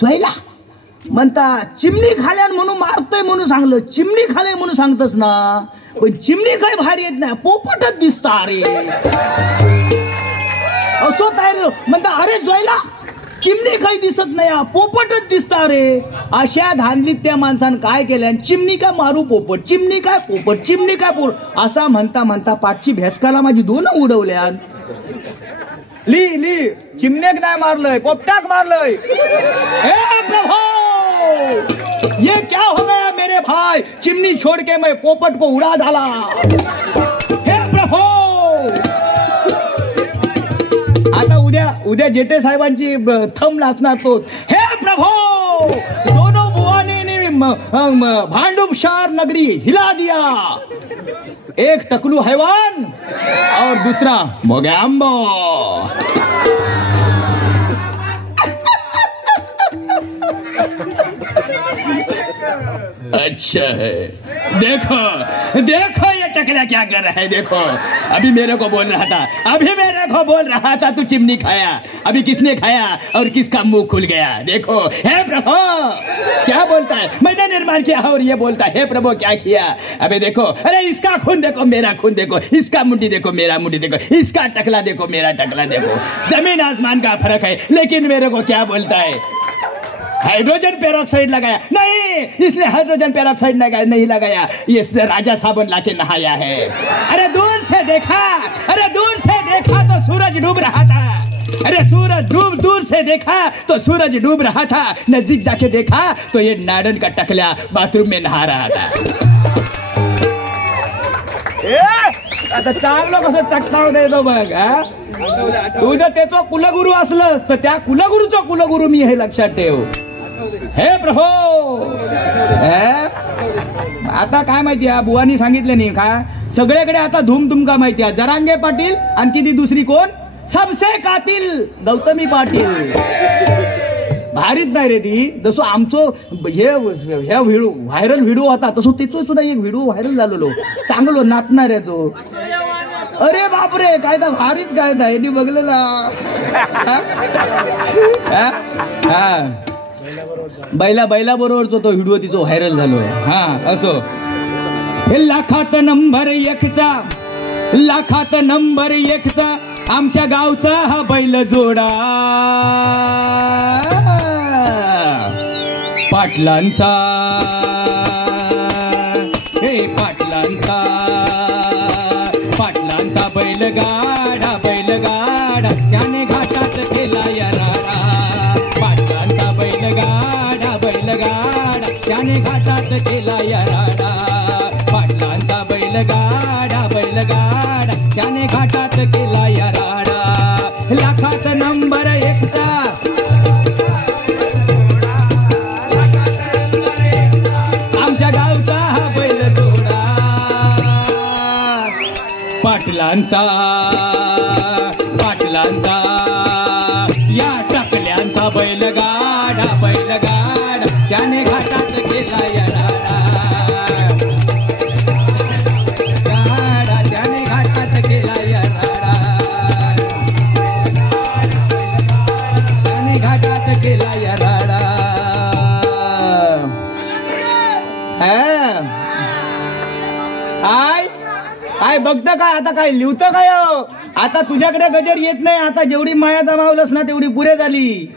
जायला म्हणता चिमणी खाल्यान म्हणून मारतय म्हणून सांगलं. चिमणी खाले म्हणून सांगतस ना पण चिमणी काय बाहेर येत नाही पोपटच दिसता. अरे असो तयार म्हणता अरे जायला चिमणी काही दिसत नाही पोपटच दिसता रे. अशा धांदलीत त्या माणसानं काय केल्या चिमणी काय मारू पोपट चिमणी काय पोपट चिमणी काय पोपट असा म्हणता म्हणता पाठची भेसकाला माझी 2 उडवल्या. ली चिमण्याक नाही मारलंय पोपटाक मारलंय. हे प्रभु ये क्या हो गया मेरे भाई चिमनी छोड़ के मैं पोपट को उड़ा डाला. हे प्रभु आता उद्या जेठे साहेबांची थंब नाचणार तोच. हे प्रभु दोनों बुआने ने भांडुप शहर नगरी हिला दिया. एक टकलू हैवान और दूसरा मोगैम्बो. अच्छा है देखो ये टकला क्या कर रहा है. देखो अभी मेरे को बोल रहा था तू चिमनी खाया. अभी किसने खाया और किसका मुंह खुल गया. देखो हे प्रभु क्या बोलता है मैंने निर्माण किया और ये बोलता है हे प्रभु क्या किया. अबे देखो अरे इसका खून देखो मेरा खून देखो इसका मुंडी देखो मेरा मुंडी देखो इसका टकला देखो मेरा टकला देखो. जमीन आसमान का फर्क है लेकिन मेरे को क्या बोलता है. हाइड्रोजन पेरोक्साइड लगाया, नहीं इसने हाइड्रोजन पेरोक्साइड नहीं लगाया, इसने राजा साबुन लाके नहाया है। अरे दूर से देखा तो सूरज डूब रहा था, अरे दूर से देखा तो सूरज डूब रहा था, नजदीक जाके देखा तो ये नारन का टकला बाथरूम में नहा रहा था। आता चांगलं कसं चटकाव द्यायचं बघ, तू जर त्याचं कुलगुरू असलंस तर त्या कुलगुरूचं कुलगुरू मी, हे लक्षात ठेव। हे प्रभो, आता काय माहिती आहे, बुवानी सांगितलं नाही का सगळ्याकडे आता धूम तुमका माहिती आहे, जरांगे पाटील, आणखी ती दुसरी कोण, सबसे कातिल गौतमी पाटील। भारीच नाही रे ती, जसं आमचं हे व्हिडिओ व्हायरल व्हिडिओ होता तसं तिचं सुद्धा एक व्हिडिओ व्हायरल झालेलो, चांगलो नाचणाऱ्याचो। अरे बापरे, काय तर भारीच काय यांनी बघलेला। बैला बरोबरचा तो व्हिडिओ तिचा व्हायरल झालोय। हा असो, हे लाखात नंबर एकचा आमच्या गावचा हा बैल जोडा, पाटलांचा, हे पाटलांचा बैलगाडा त्याने घाटात केला या राडा, पाटलांचा बैलगाडा त्याने घाटात केला या राडा, पाटलांचा बैलगाडा त्याने घाटात केला या राडा। लाखात नंबर एकचा आमच्या गावचा हा बैल जोडा, पाटलांचा या टकल्यांचा बैलगाडा त्याने घाटात केला या राडा, त्याने घाटात केला या राडा, त्याने घाटात केला या राडा। काय बघतं काय आता, काय लिहतं काय, आता तुझ्याकडे गजर येत नाही, आता जेवढी माया जमावलंस ना तेवढी पुरे झाली।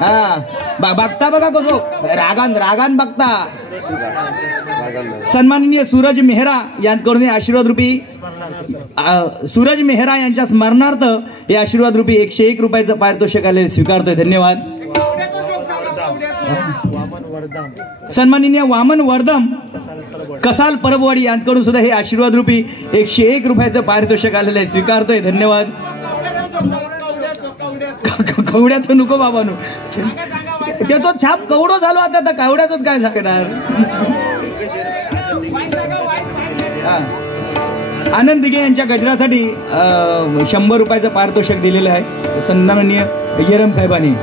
हा बघता बघा कसो रागान बघता। सन्माननीय सूरज मेहरा यांच्याकडून आशीर्वाद रूपी सूरज मेहरा यांच्या स्मरणार्थ हे आशीर्वाद रूपी 101 रुपयाचं पारितोषिक आलेले स्वीकारतोय, धन्यवाद। सन्माननीय वामन वर्धम कसाल परबवाडी यांच्याकडून सुद्धा हे आशीर्वाद रूपी 101 रुपयाचं पारितोषिक आलेलं आहे, स्वीकारतोय, धन्यवाद। कवड्याचं नको बाबानो, त्याचा छाप कवडो झालो, आता कवड्याच काय सांगणार। आनंद दिघे यांच्या गजरासाठी 100 रुपयाचं पारितोषिक दिलेलं आहे सन्माननीय येरम साहेबांनी।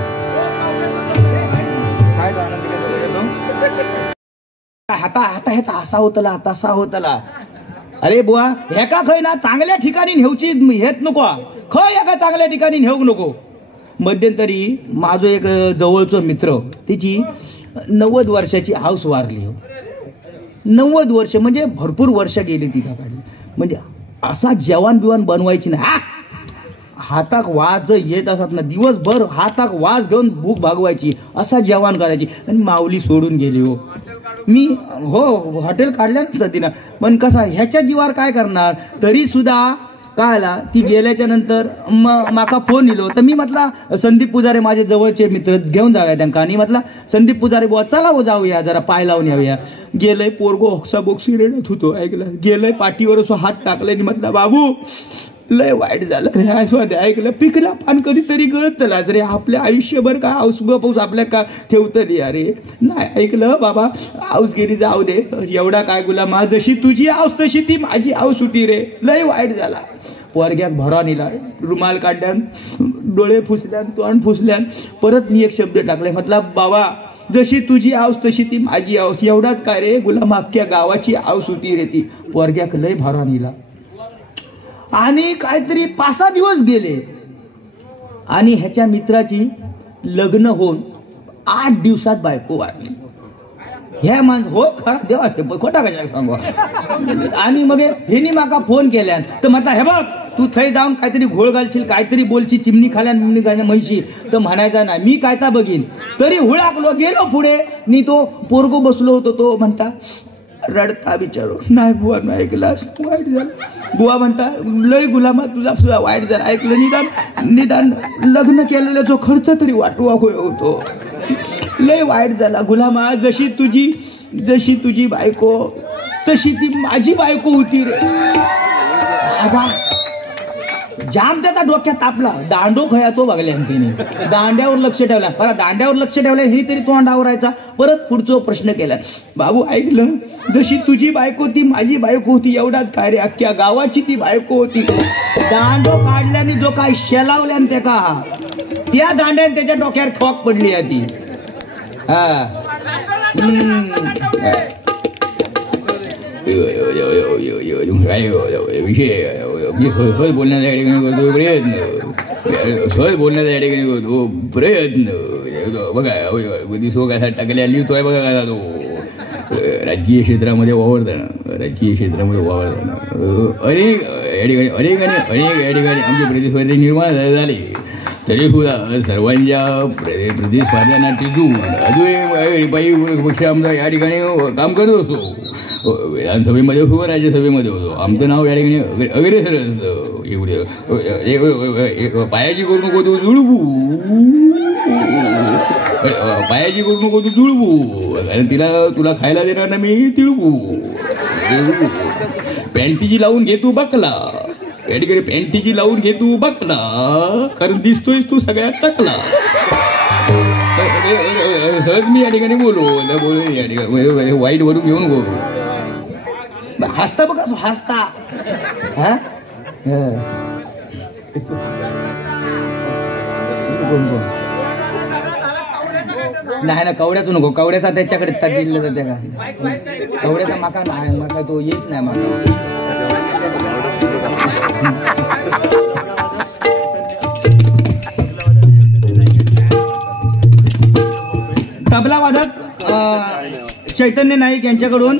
हाता ह्याचा असा होतला तसा होतला, अरे बुवा ह्याका खय ना चांगल्या ठिकाणी नेऊची हेत नको, खय एका चांगल्या ठिकाणी नेऊ नको। मध्यंतरी माझं एक जवळचं मित्र, तिची 90 वर्षाची हाऊस वारली, 90 वर्ष म्हणजे भरपूर वर्ष गेली तिच्या गाडी, म्हणजे असा जेवण बिवण बनवायची ना, हाताक वाज येत असत ना, दिवसभर हाताक वाज घेऊन भूक भागवायची, असा जेवण करायची, आणि माऊली सोडून गेली। हो मी हॉटेल काढल्या नसतं तिनं, पण कसा ह्याच्या जीवावर काय करणार, तरी सुद्धा काय आला ती गेल्याच्या नंतर माका फोन दिलो, तर मी म्हटलं संदीप पुजारे माझे जवळचे मित्र घेऊन जाऊया त्यांना, आणि म्हटलं संदीप पुजारे बुवा चला हो जाऊया जरा पाय लावून येऊया। गेलंय पोरगो होक्साबोक्सी रेडत होतो, ऐकलं गेलंय पाठीवर असं हात टाकले, म्हटलं बाबू लय वाईट झालं रे, ऐकलं पिकला पान कधीतरी गळत चलाच रे, आपल्या आयुष्यभर काय पाऊस आपल्या का ठेवतरी, अरे नाही ऐकलं बाबा, आऊसगिरी जाऊ दे, एवढा काय गुलामा, जशी तुझी आऊस तशी ती माझी आऊस होती रे, लय वाईट झाला। पोरग्याक भरा निला, रुमाल काढल्यान, डोळे फुसल्यान, तोंड फुसल्यान, परत मी एक शब्द टाकले, म्हटलं बाबा जशी तुझी आऊस तशी ती माझी आऊस, एवढाच काय रे गुलाम, अख्ख्या गावाची आऊस होती रे ती। पोरग्याक लय भरा निला, आणि काहीतरी 5-6 दिवस गेले, आणि ह्याच्या मित्राची लग्न होऊन 8 दिवसात बायको वारली। ह्या माणस हो खरा देवा खोटा कशा सांगू. आणि मग हेनी माका फोन केल्यान तर म्हणता हे बघ तू थंय जाऊन काहीतरी घोळ घालशील काहीतरी बोलशील चिमणी खाल्या म्हणशी तर म्हणायचा नाही मी काय ता बघीन. तरी हुळाकलो गेलो पुढे मी तो पोरगो बसलो होतो तो म्हणता रडता विचारू नाही बुवा नाही ऐकलास वाईट झालं. बुवा म्हणता लय गुलामा तुझा सुद्धा वाईट झाला ऐकलं निदान लग्न केलेल्याचा खर्च तरी वाटवा होतो. लय वाईट झाला गुलामा जशी तुझी बायको तशी ती माझी बायको होती रे. बाबा जाम त्याचा डोक्यात तापला. दांडो खया तो बघल्यान तिने दांड्यावर लक्ष ठेवला. बरं दांड्यावर लक्ष ठेवलं ही तरी तोंडावर राहायचा. परत पुढचं प्रश्न केला बाबू ऐकलं जशी तुझी बायको ती माझी बायको होती एवढाच काय रे अख्ख्या गावाची ती बायको होती. दांडो काढल्याने जो काय शेलावल्यान ते का त्या दांड्याने त्याच्या डोक्यावर ठोक पडली आहे ती. हा सहज बोलण्याचा या ठिकाणी करतो प्रयत्न बघा दिसो कसा टाकल्या लिहितोय बघा कसा तो. राजकीय क्षेत्रामध्ये वावरताना अनेक या ठिकाणी आमचे प्रतिस्पर्धी निर्माण झाले तरी सुद्धा सर्वांच्या प्रतिस्पर्ध्यांना टिकून अजून पक्ष आमचा या ठिकाणी काम करत असतो. विधानसभेमध्ये होतो राज्यसभेमध्ये होतो आमचं नाव या ठिकाणी अग्रेसर असतं. एवढे पायाची करू नको तू जुळवू कारण तुला खायला देणार ना मी तिळगू. पॅन्टीची लावून घे तू बकला या ठिकाणी पॅन्टीची लावून घे तू बकला कारण दिसतोयस तू सगळ्यात टकला. सहज मी या ठिकाणी बोलू या ठिकाणी वाईट वरून घेऊन गो हसता बघा हसता. हा नाही ना कवड्यातून नको कवड्याचा त्याच्याकडे दिलं जाते का कवड्याचा माका नाही माका तो येत नाही माका. तबला वादक चैतन्य नाईक यांच्याकडून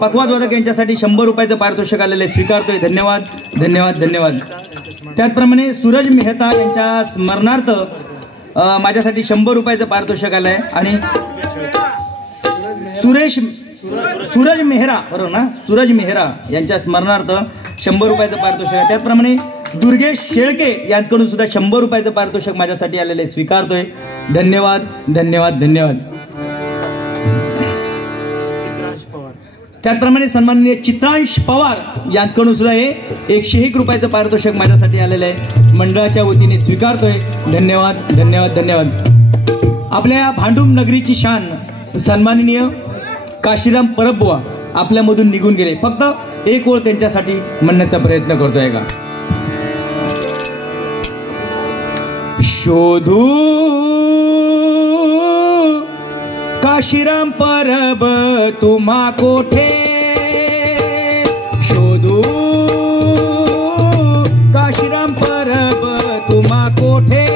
पखवाज वादक यांच्यासाठी 100 रुपयाचं पारितोषिक आलेले स्वीकारतोय. धन्यवाद धन्यवाद धन्यवाद. त्याचप्रमाणे सूरज मेहता यांच्या स्मरणार्थ माझ्यासाठी 100 रुपयाचं पारितोषिक आलंय. आणि सूरज मेहरा बरोबर ना सूरज मेहरा यांच्या स्मरणार्थ 100 रुपयाचं पारितोषिक आहे. त्याचप्रमाणे दुर्गेश शेळके यांच्याकडून सुद्धा 100 रुपयाचं पारितोषिक माझ्यासाठी आलेले स्वीकारतोय. धन्यवाद धन्यवाद धन्यवाद. त्याचप्रमाणे सन्माननीय चित्रांश पवार यांच्याकडून सुद्धा हे 101 रुपयाचं पारितोषिक माझ्यासाठी आलेलं आहे मंडळाच्या वतीने स्वीकारतोय. धन्यवाद धन्यवाद धन्यवाद. आपल्या भांडूप नगरीची शान सन्माननीय काशीराम परबुवा आपल्यामधून निघून गेले. फक्त एक ओळ त्यांच्यासाठी म्हणण्याचा प्रयत्न करतोय का. शोधू काशीराम परब तुम्हा कोठे शोधू काशीराम परब तुम्हा कोठे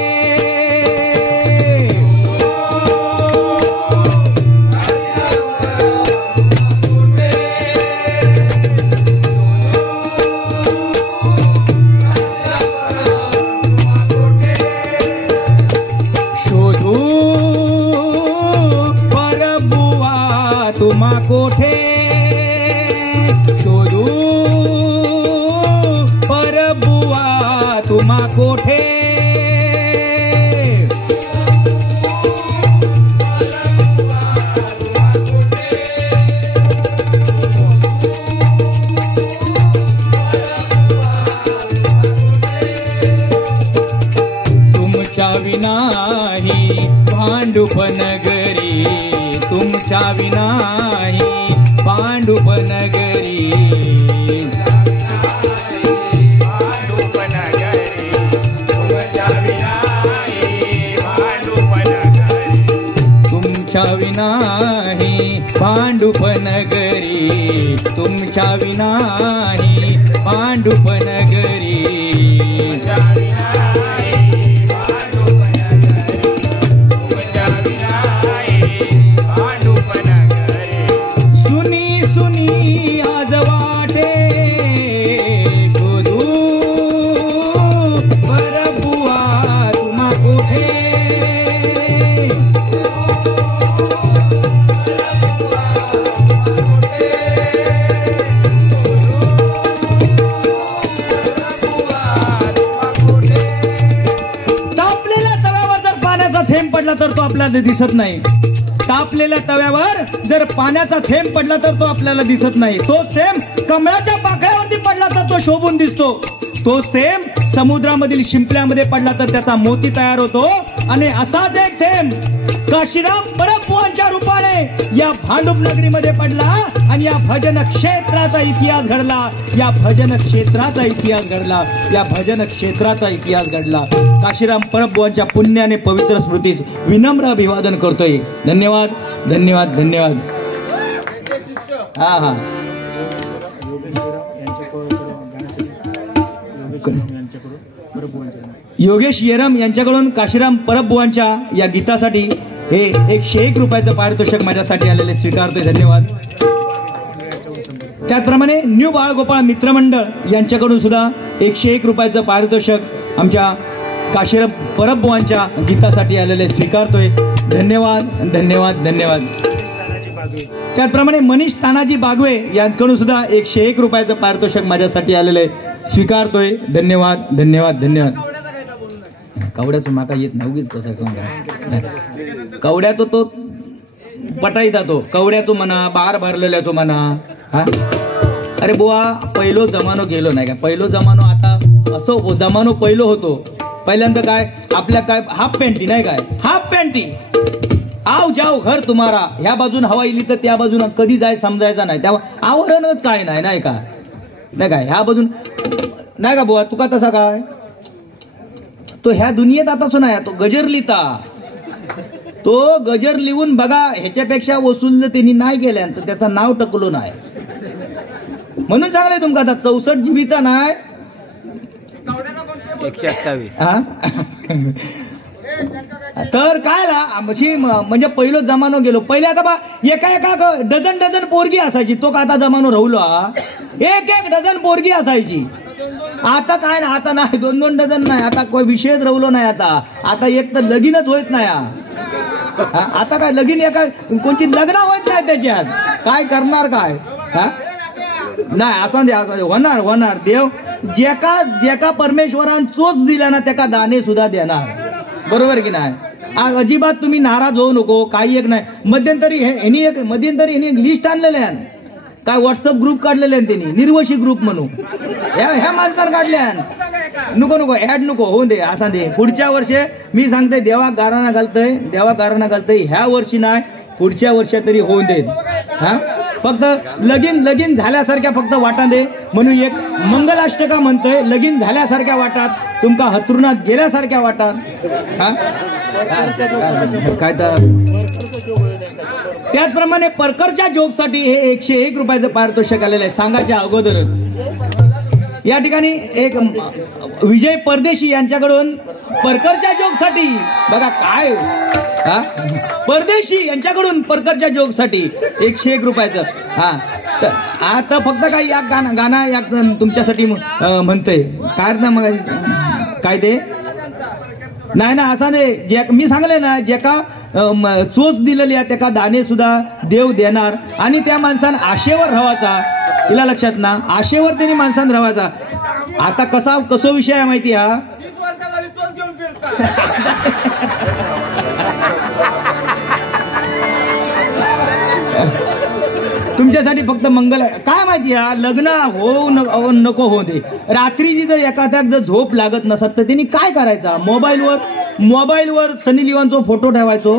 कोठे शोधू परबुआ तुम्हा कोठे तुमच्या विनाही भांडुप नगरी तुमच्या विनाही भांडुप नगरी तुमच्या विनाही भांडुप नगरी तुमच्या विनाही भांडुप नगरी पडला तर तो आपल्याला दिसत नाही. तापलेल्या तव्यावर जर पाण्याचा थेंब पडला तर तो आपल्याला दिसत नाही. तो थेंब कमळाच्या पाकळ्यावरती पडला तर तो शोभून दिसतो. तो थेंब समुद्रामधील शिंपल्यामध्ये पडला तर त्याचा मोती तयार होतो. आणि असाच एक थेंब काशीराम परबुवांच्या रूपाने या भांडूप नगरीमध्ये पडला आणि या भजन क्षेत्राचा इतिहास घडला. या भजन क्षेत्राचा इतिहास घडला. या भजन क्षेत्राचा इतिहास घडला. काशीराम परबुवांच्या पुण्याने पवित्र स्मृतीस विनम्र अभिवादन करतोय. धन्यवाद धन्यवाद धन्यवाद. हा हा योगेश येरम यांच्याकडून काशीराम परबुवांच्या या गीतासाठी हे 101 रुपयाचं पारितोषिक माझ्यासाठी आलेले स्वीकारतोय. धन्यवाद. त्याचप्रमाणे न्यू बाळगोपाळ मित्रमंडळ यांच्याकडून सुद्धा 101 रुपयाचं पारितोषिक आमच्या काशीराम परबुवांच्या गीतासाठी आलेले स्वीकारतोय. धन्यवाद धन्यवाद धन्यवाद. त्याचप्रमाणे मनीष तानाजी बागवे यांच्याकडून सुद्धा 101 रुपयाचं पारितोषिक माझ्यासाठी आलेले स्वीकारतोय. धन्यवाद धन्यवाद धन्यवाद. कवड्याचं माका येत नाही उगीच कसं सांगा. कवड्यातो तो पटाईदा तो कवड्यातो म्हणा बार भरलेल्याचो म्हणा. हा अरे बुवा पहिलो जमानो गेलो नाही का. पहिलो जमानो आता असं जमानो पहिलो होतो. पहिल्यांदा काय आपल्या काय हाफ पॅन्टी नाही काय हाफ पॅन्टी आव जाव घर तुम्हारा ह्या बाजून हवा इली तर त्या बाजून कधी जाय समजायचा नाही. तेव्हा आवरणच काय नाही नाही का नाही काय ह्या बाजून नाही का बुवा तुका तसा काय तो ह्या दुनियेत आताच नाही. तो गजर लिहिता तो गजर लिहून बघा ह्याच्यापेक्षा वसूल जर त्यांनी नाही केल्या तर त्याचं नाव टकलो नाही. म्हणून सांगले तुमका आता 64 GB नाही 128. हा तर काय म्हणजे पहिलो जमानो गेलो. पहिले आता बा एका डझन डझन पोरगी असायची. तो का आता जमानो राहुलो. एक डझन पोरगी असायची. आता काय ना आता नाही 2-2 डझन नाही. आता कोण विषयच राहुलो नाही. आता एक तर लगीनच होत नाही. आता काय लगीन एका कोणची लग्न होत नाही त्याच्यात काय करणार काय हा नाही. असं दे होणार होणार. देव जेका परमेश्वरान चोच दिला ना त्याका दाणे सुद्धा देणार. बरोबर की नाही. अजिबात तुम्ही नाराज होऊ नको. काही एक नाही. मध्यंतरी ह्यांनी लिस्ट आणलेले आहे काय व्हॉट्सअप ग्रुप काढलेले आहे त्यांनी निर्वशी ग्रुप म्हणून ह्या माणसानं काढल्या. नको ऍड नको होऊन दे. असा दे पुढच्या वर्षी मी सांगते देवा गाराणा घालतय. ह्या वर्षी नाही पुढच्या वर्षी तरी होऊन दे. हा फक्त लगीन झाल्यासारख्या फक्त वाटा दे म्हणून एक मंगलाष्टका म्हणतोय. लगीन झाल्यासारख्या वाटात तुमका हतरुणात गेल्यासारख्या वाटात. हा काय तर त्याचप्रमाणे परकरच्या जोगसाठी हे 101 रुपयाचं पारितोषिक आलेलं आहे. सांगायच्या अगोदर या ठिकाणी एक विजय परदेशी यांच्याकडून परकरच्या जोगसाठी बघा काय परदेशी यांच्याकडून परकरच्या जोगसाठी 101 रुपयाचं. हा तर आता फक्त काही या गाणं या तुमच्यासाठी म्हणतंय काय ना मग काय ते नाही ना असा नाही. जे मी सांगले ना जेका चोच दिलेली आहे त्याका दाणे सुद्धा देव देणार. आणि त्या माणसानं आशेवर राहायचा. हिला लक्षात ना आशेवर त्यांनी माणसानं राहायचा. आता कसो विषय आहे माहिती हा तुमच्यासाठी फक्त मंगल काय माहिती आहे. लग्न होऊ नको होऊ दे. रात्रीची जर एखाद्या जर झोप लागत नसत तर त्यांनी काय करायचा मोबाईलवर सनी लिओनचा फोटो ठेवायचो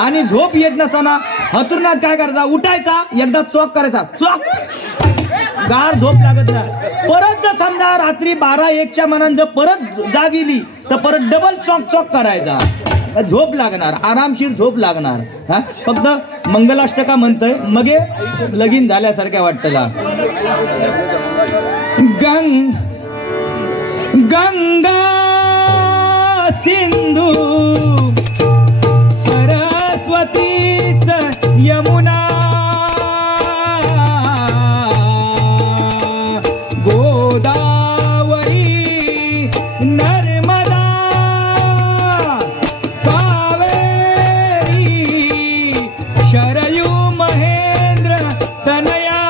आणि झोप येत नसताना हतरुणात काय करायचा उठायचा एकदा चॉक करायचा चॉक गार झोप लागत नाही. परत जर समजा रात्री 12-1च्या मनात जर परत जाग येली तर परत डबल चॉक करायचा. झोप लागणार आरामशीर झोप लागणार. हा फक्त मंगलाष्टका म्हणतोय मगे लगीन झाल्यासारख्या वाटतला. गंगा सिंधू सरस्वती यमुना गोदावरी नर्मदा कावेरी शरयू महेंद्र तनया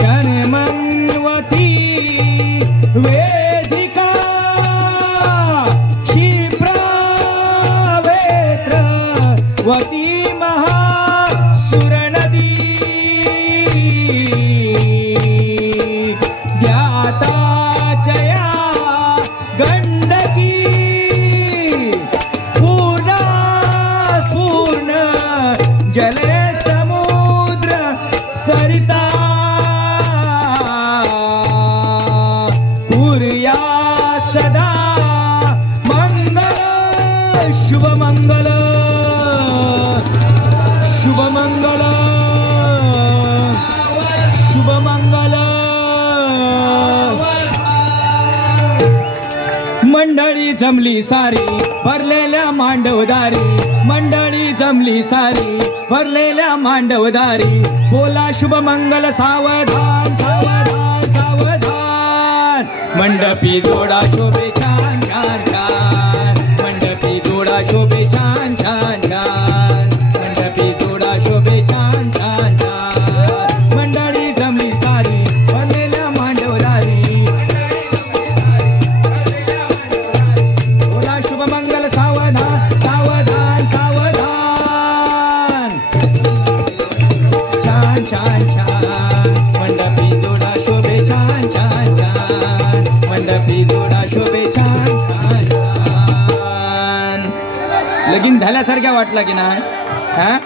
शर्मन्वती वेदिका जमली सारी भरलेल्या मांडवदारी, मंडळी जमली सारी भरलेल्या मांडवदारी, बोला शुभ मंगल सावधान सावधान सावधान, मंडपी जोडा शोभे छान छान छान, मंडपी जोडा शोभे छान छान छान, मंडपी जोडा शोभे छान छान छान, मंडळी जमली सारी भरलेल्या मांडवदारी, बोला शुभ मंगल सावधान सावधान सावधान, छान छान छान, मंडपी जोडा शोभे छान छान छान, मंडपी जोडा शोभे छान छान छान. लगीन झाल्यासारख्या वाटला की नाही? हा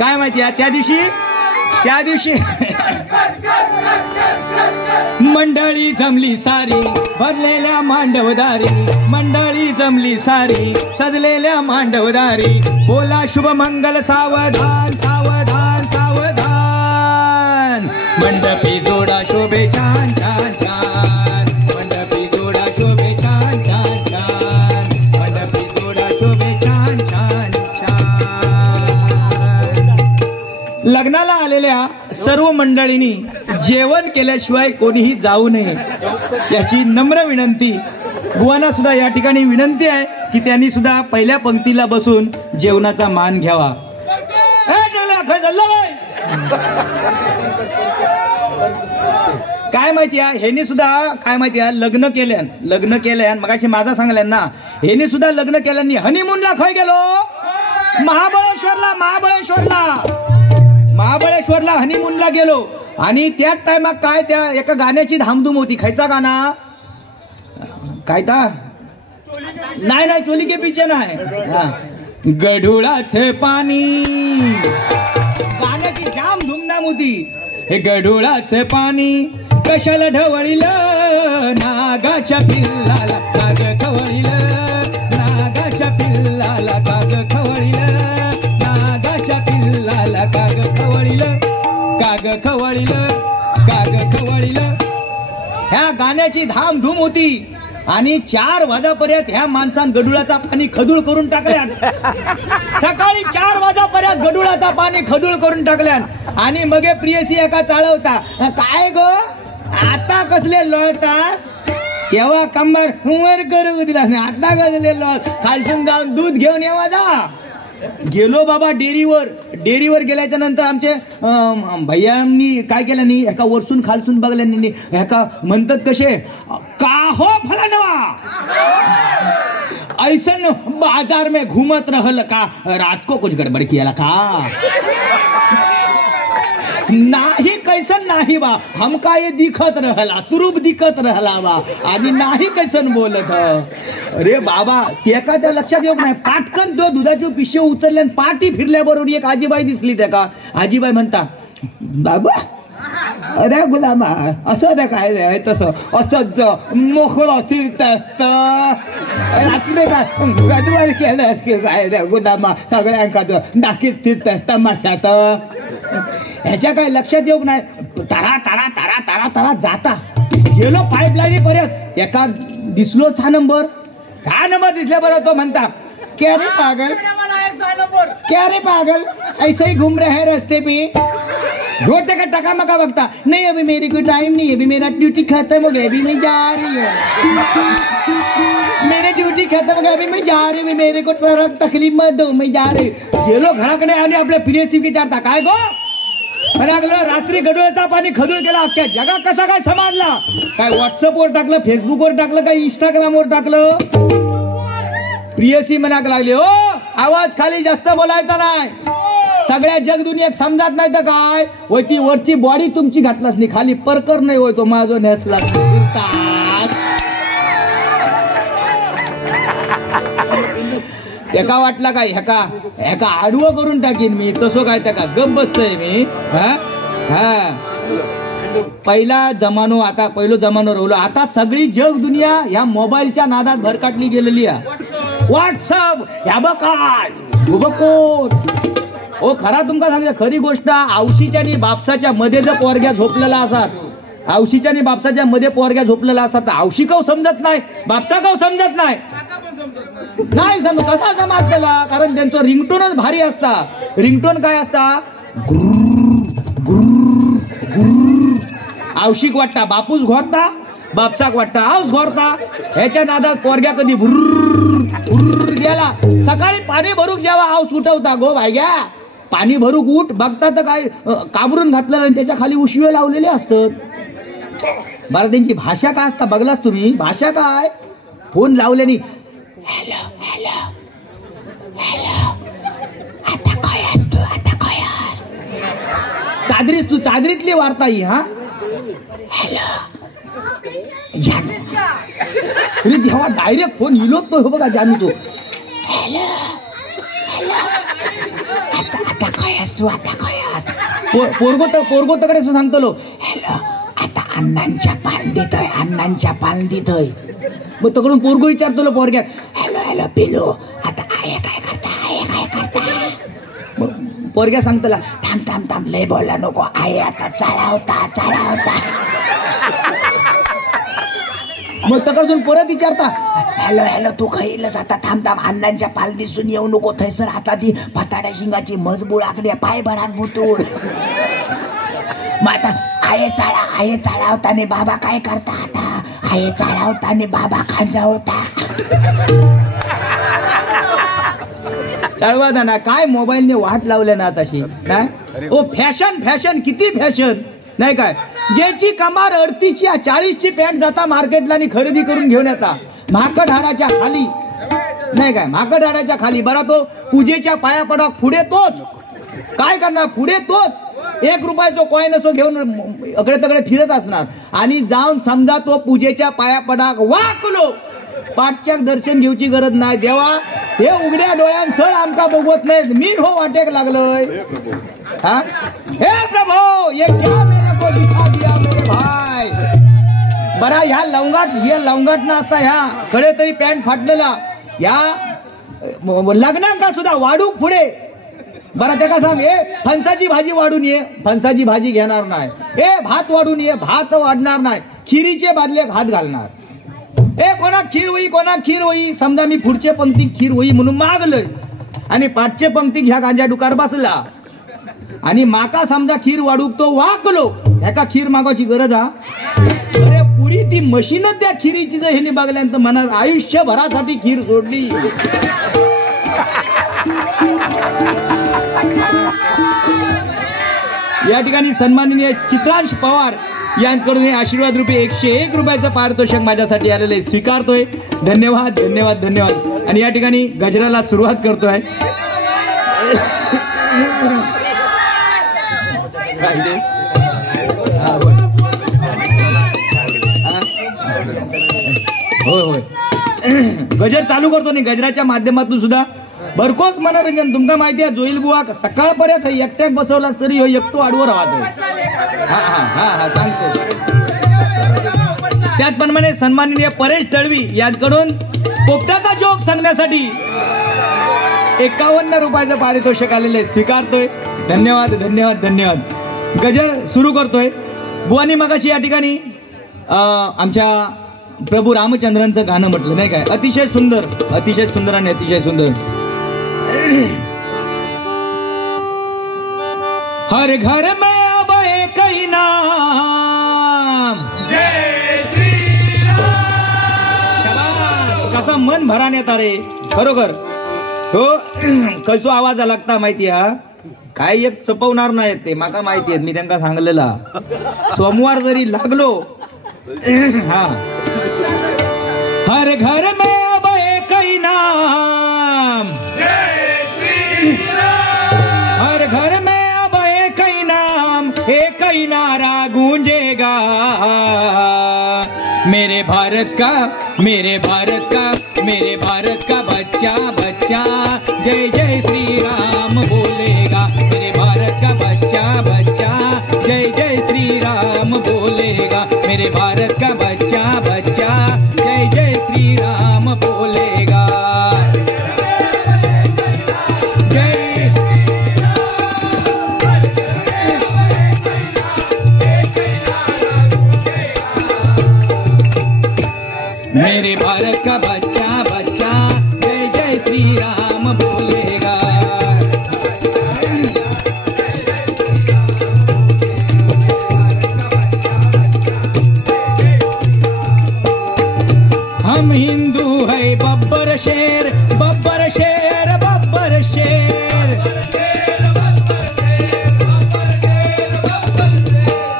काय माहिती आहे त्या दिवशी मंडळी जमली सारी भरलेल्या मांडवदारी, मंडळी जमली सारी सजलेल्या मांडवदारी, बोला शुभ मंगल सावधान सावधान सावधान, मंडपी जोडा शोभे छान छान छान, मंडपी जोडा शोभे छान छान छान, मंडपी जोडा शोभे छान छान छान. लग्नाला आलेल्या सर्व मंडळींनी जेवण केल्याशिवाय कोणीही जाऊ नये याची नम्र विनंती. बुवांना सुद्धा या ठिकाणी विनंती आहे की त्यांनी सुद्धा पहिल्या पंक्तीला बसून जेवणाचा मान घ्यावा. काय माहिती आहे ह्यांनी सुद्धा काय माहिती आहे लग्न केल्यान मगाशी माझा सांगल्यान ना, ह्यांनी सुद्धा लग्न केल्यानी हनीमूनला खय गेलो महाबळेश्वरला हनीमूनला गेलो आणि त्याच टायमात काय त्या एका गाण्याची धामधूम होती. खायचा गाणा काय ता नाही चोली के पीछे नाही, गढुळाचे पाणी गाण्याची जाम धूमधाम होती. हे गढुळाचे पाणी कशाला ढवळीलं, नागाच्या पिल्लाला काग खवळीलं, नागाच्या पिल्लाला काग खवळीलं, नागाच्या पिल्लाला काग खवळीलं, काग खवळीलं, काग खवळीलं. ह्या गाण्याची धामधूम होती आणि 4 वाजेपर्यंत ह्या माणसानं गडुळाचा पाणी खदूळ करून टाकल्यान. सकाळी 4 वाजेपर्यंत गडुळाचा पाणी खदूळ करून टाकल्यान आणि मग प्रियसी एका चाळवता काय ग आता कसले लोळतास, तेव्हा कंबर वर करू दिला आता कसले लोळ, खालसून जाऊन दूध घेऊन यावा जा. गेलो बाबा डेअरीवर गेल्याच्या नंतर आमचे भैयांनी काय केलं नाही, एका वरसून खालसून बघल्यानी एका म्हणतात कसे का हो फलानवा ऐसन बाजार में घूमत रहल का, रात को कुछ गड़बड़ किया का नाही, कैसन नाही बा, हमका ये दिखत रहला तुरूप दिखत रहला बा आणि नाही कैसन बोलत. अरे बाबा त्या त्या लक्षात येऊ नाही. पाटकन तो दुधाची पिशवी उचलल्या पाठी फिरल्याबरोबर एक आजीबाई दिसली. त्या का आजीबाई म्हणता बाबा अरे गुलामा असं त्या काय तसं असं मोकळं फिरत रात्री काय गडबड केलं काय रे गुलामा, सगळ्यांका दाखीत फिरत तमाशात. ह्याच्या काय लक्षात येऊ नाही. तारा तारा तारा तारा तारा जाता गेलो पाईपलाईन पर्यंत. एका दिसलो 6 नंबर दिसल्याबरोबर तो म्हणता क्या रे पागल ऐसे ही घूम रहे हैं रास्ते पे, होते का टका मका बगता नहीं अभी मेरे को टाइम नहीं, अभी मेरा ड्यूटी खत्म हो गया, अभी मैं जा रही हूँ, मेरी ड्यूटी खत्म हो गया, अभी मैं जा रही हूँ, मेरे को तकलीफ मत दो, मैं जा रही हूँ. गेलो घराकडे आणि आपल्या प्रियसी विचारता काय गो लागलं रात्री गडुळाचा पाणी खदूळ केला. अख्ख्या जगात कसा काय समाजला, काय व्हॉट्सअपवर टाकलं, फेसबुकवर टाकलं, काय इंस्टाग्रामवर टाकलं. प्रियसी म्हणाक लागली हो आवाज खाली जास्त बोलायचा नाही, सगळ्या जग दुनियेक समजत नाही तर काय होय, ती वरची बॉडी तुमची घातलाच नाही, खाली परकर नाही होय तो माझो नेसला. एका वाटला काय ह्याका आडवं करून टाकीन मी, तसं काय त्या गप बसतोय मी. पहिला जमानो आता पहिलो जमानो राहिलो, आता सगळी जग दुनिया ह्या मोबाईलच्या नादात भरकाटली गेलेली आहे. व्हॉट्सअप ह्या बघाय हो खरा तुमका सांगता खरी गोष्ट, आवशीच्या आणि बापसाच्या मध्ये जर पोरग्या झोपलेला असतात आवशीच्या आणि बापसाच्या मध्ये पोरग्या झोपलेला असतात तर आवशी कव समजत नाही, बापसा कव समजत नाही, नाही समज कसा समाज त्याला, कारण त्यांचं रिंगटोनच भारी असता. रिंगटोन काय असता, आवशीक वाटता बापूस घोरता, बापसाक वाटता आऊस घोरता. ह्याच्या नादात पोरग्या कधी भुर्र गेला. सकाळी पाणी भरूक जेव्हा आऊस उठवता, गो भाग्या पाणी भरूक उठ, बघता तर काय काबरून घातलेलं आणि त्याच्या खाली उशिवे लावलेले असतात. बरं त्यांची भाषा काय असता बघलाच तुम्ही, भाषा काय, फोन लावल्याने हॅलो हॅलो हॅलो, आता काय असतो, आता काय अस चादरीस, तू चादरीतली वार्ता ही. हा हॅलो जानू, तुम्ही जेव्हा डायरेक्ट फोन इलोत तो बघा जानू, तो हॅलो हॅलो, आता काय असतो, आता काय अस पोरगो तकडे सांगतो हॅलो, आता अण्णांच्या पालदीत आहे, अण्णांच्या पालदीत आहे. मग तकडून पोरगो विचारतो पोरग्या हॅलो हॅलो पिलो, आता आहे काय करता, आहे काय करता. मग पोरग्या सांगतो थांब थांब थांब लय बोलला नको, आहे आता चढावता चढावता. मग तकडून परत विचारता हॅलो हॅलो तू खाईलच, आता थांब थांब अण्णांच्या पाल दिसून येऊ नको, थैसर आता ती पताड्या शिंगाची मजबूळ आकडे पाय भरात भुतून. मग आता आहे चाळावताने बाबा काय करता, आता आहे चाळावताने बाबा खांजावता. चळवा ना काय मोबाईलने वाट लावल्या ना तशी नाही. ओ फॅशन फॅशन किती फॅशन नाही काय, ज्याची कमार 38ची 40ची पॅन्ट जाता मार्केटला आणि खरेदी करून घेऊन येता म्हाकड हाडाच्या खाली नाही काय, म्हाकड हाडाच्या खाली. बरा तो पूजेच्या पाया पडा पुढे तोच काय करणार, पुढे तोच 1 रुपयाचा कॉईन असो घेऊन अकडे तकडे फिरत असणार. आणि जाऊन समजा तो पूजेच्या पाया पडाक वाकलो, पाठच्या दर्शन घेऊची गरज नाही. देवा हे उघड्या डोळ्यान सळ आमका बघवत नाही, मी हो वाटेक लागलोय. हा हे प्रभो ये क्या मेरे को दिखा दिया मेरे भाई. बरा ह्या लवंगाट ना असता ह्या कडे तरी पॅन्ट फाटलेला, या लग्नांका सुद्धा वाढूक पुढे. बरं ते का सांग, ए फणसाची भाजी वाढून ये, फणसाची भाजी घेणार नाही. ए भात वाढून ये, भात वाढणार नाही. खिरीचे बादले भात घालणार. ए कोणा खीर होई, समजा मी पुढचे पंक्ती खीर होई म्हणून मागलोय आणि पाठचे पंक्ती ह्या गांजा डुकार बसला आणि माका समजा खीर वाढूक तो वाकलो, ह्याका खीर मागायची गरज हा. अरे पुरी ती मशीनच त्या खिरीची जर ह्याने बघल्यानंतर मनात आयुष्यभरासाठी खीर सोडली. या ठिकाणी सन्माननीय चित्रांश पवार यांकडून हे आशीर्वाद रुपये 101 रुपयाचं पारितोषिक माझ्यासाठी आलेले स्वीकारतोय. धन्यवाद धन्यवाद धन्यवाद. आणि या ठिकाणी गजराला सुरुवात करतोय. होय होय गजर चालू करतो नाही, गजराच्या माध्यमातून सुद्धा भरकोच मनोरंजन. तुमका माहिती आहे जोईल बुवा सकाळपर्यंत एकट्याक बसवलास तरी एकटो आडवं राहतो. हा हा हा हा सांगतो. त्याचप्रमाणे सन्माननीय परेश तळवी यांकडून पोपटाचा जोक सांगण्यासाठी 51 रुपयाचं पारितोषिक आलेले स्वीकारतोय. धन्यवाद धन्यवाद धन्यवाद. गजर सुरू करतोय. बुवानी मगाशी या ठिकाणी आमच्या प्रभू रामचंद्रांचं गाणं म्हटलं नाही काय, अतिशय सुंदर आणि अतिशय सुंदर. हर घर में अब एक ही नाम, जय श्री राम. कसा मन भराण्यात रे खरोखर. तो कसो आवाज लागता माहिती हा, काय एक चपवणार नाही ते माका माहिती आहे, मी त्यांना सांगलेला. सोमवार जरी लागलो हा. हर घर में अब एक ही नाम, जय श्री राम. हर घर में अब एक ही नाम, एक ही नारा गूंजेगा. मेरे भारत का मेरे भारत का मेरे भारत का बच्चा बच्चा जय जय श्री राम बोलेगा. मेरे भारत का बच्चा बच्चा जय जय श्री राम बोलेगा. मेरे भारत का बच्चा बच्चा जय जय श्री राम बोलेगा. जय मेरे भारत का बच्चा बच्चा जय जय श्री राम बोलेगा। हम हिंदू है बब्बर शेर बब्बर शेर बब्बर शेर।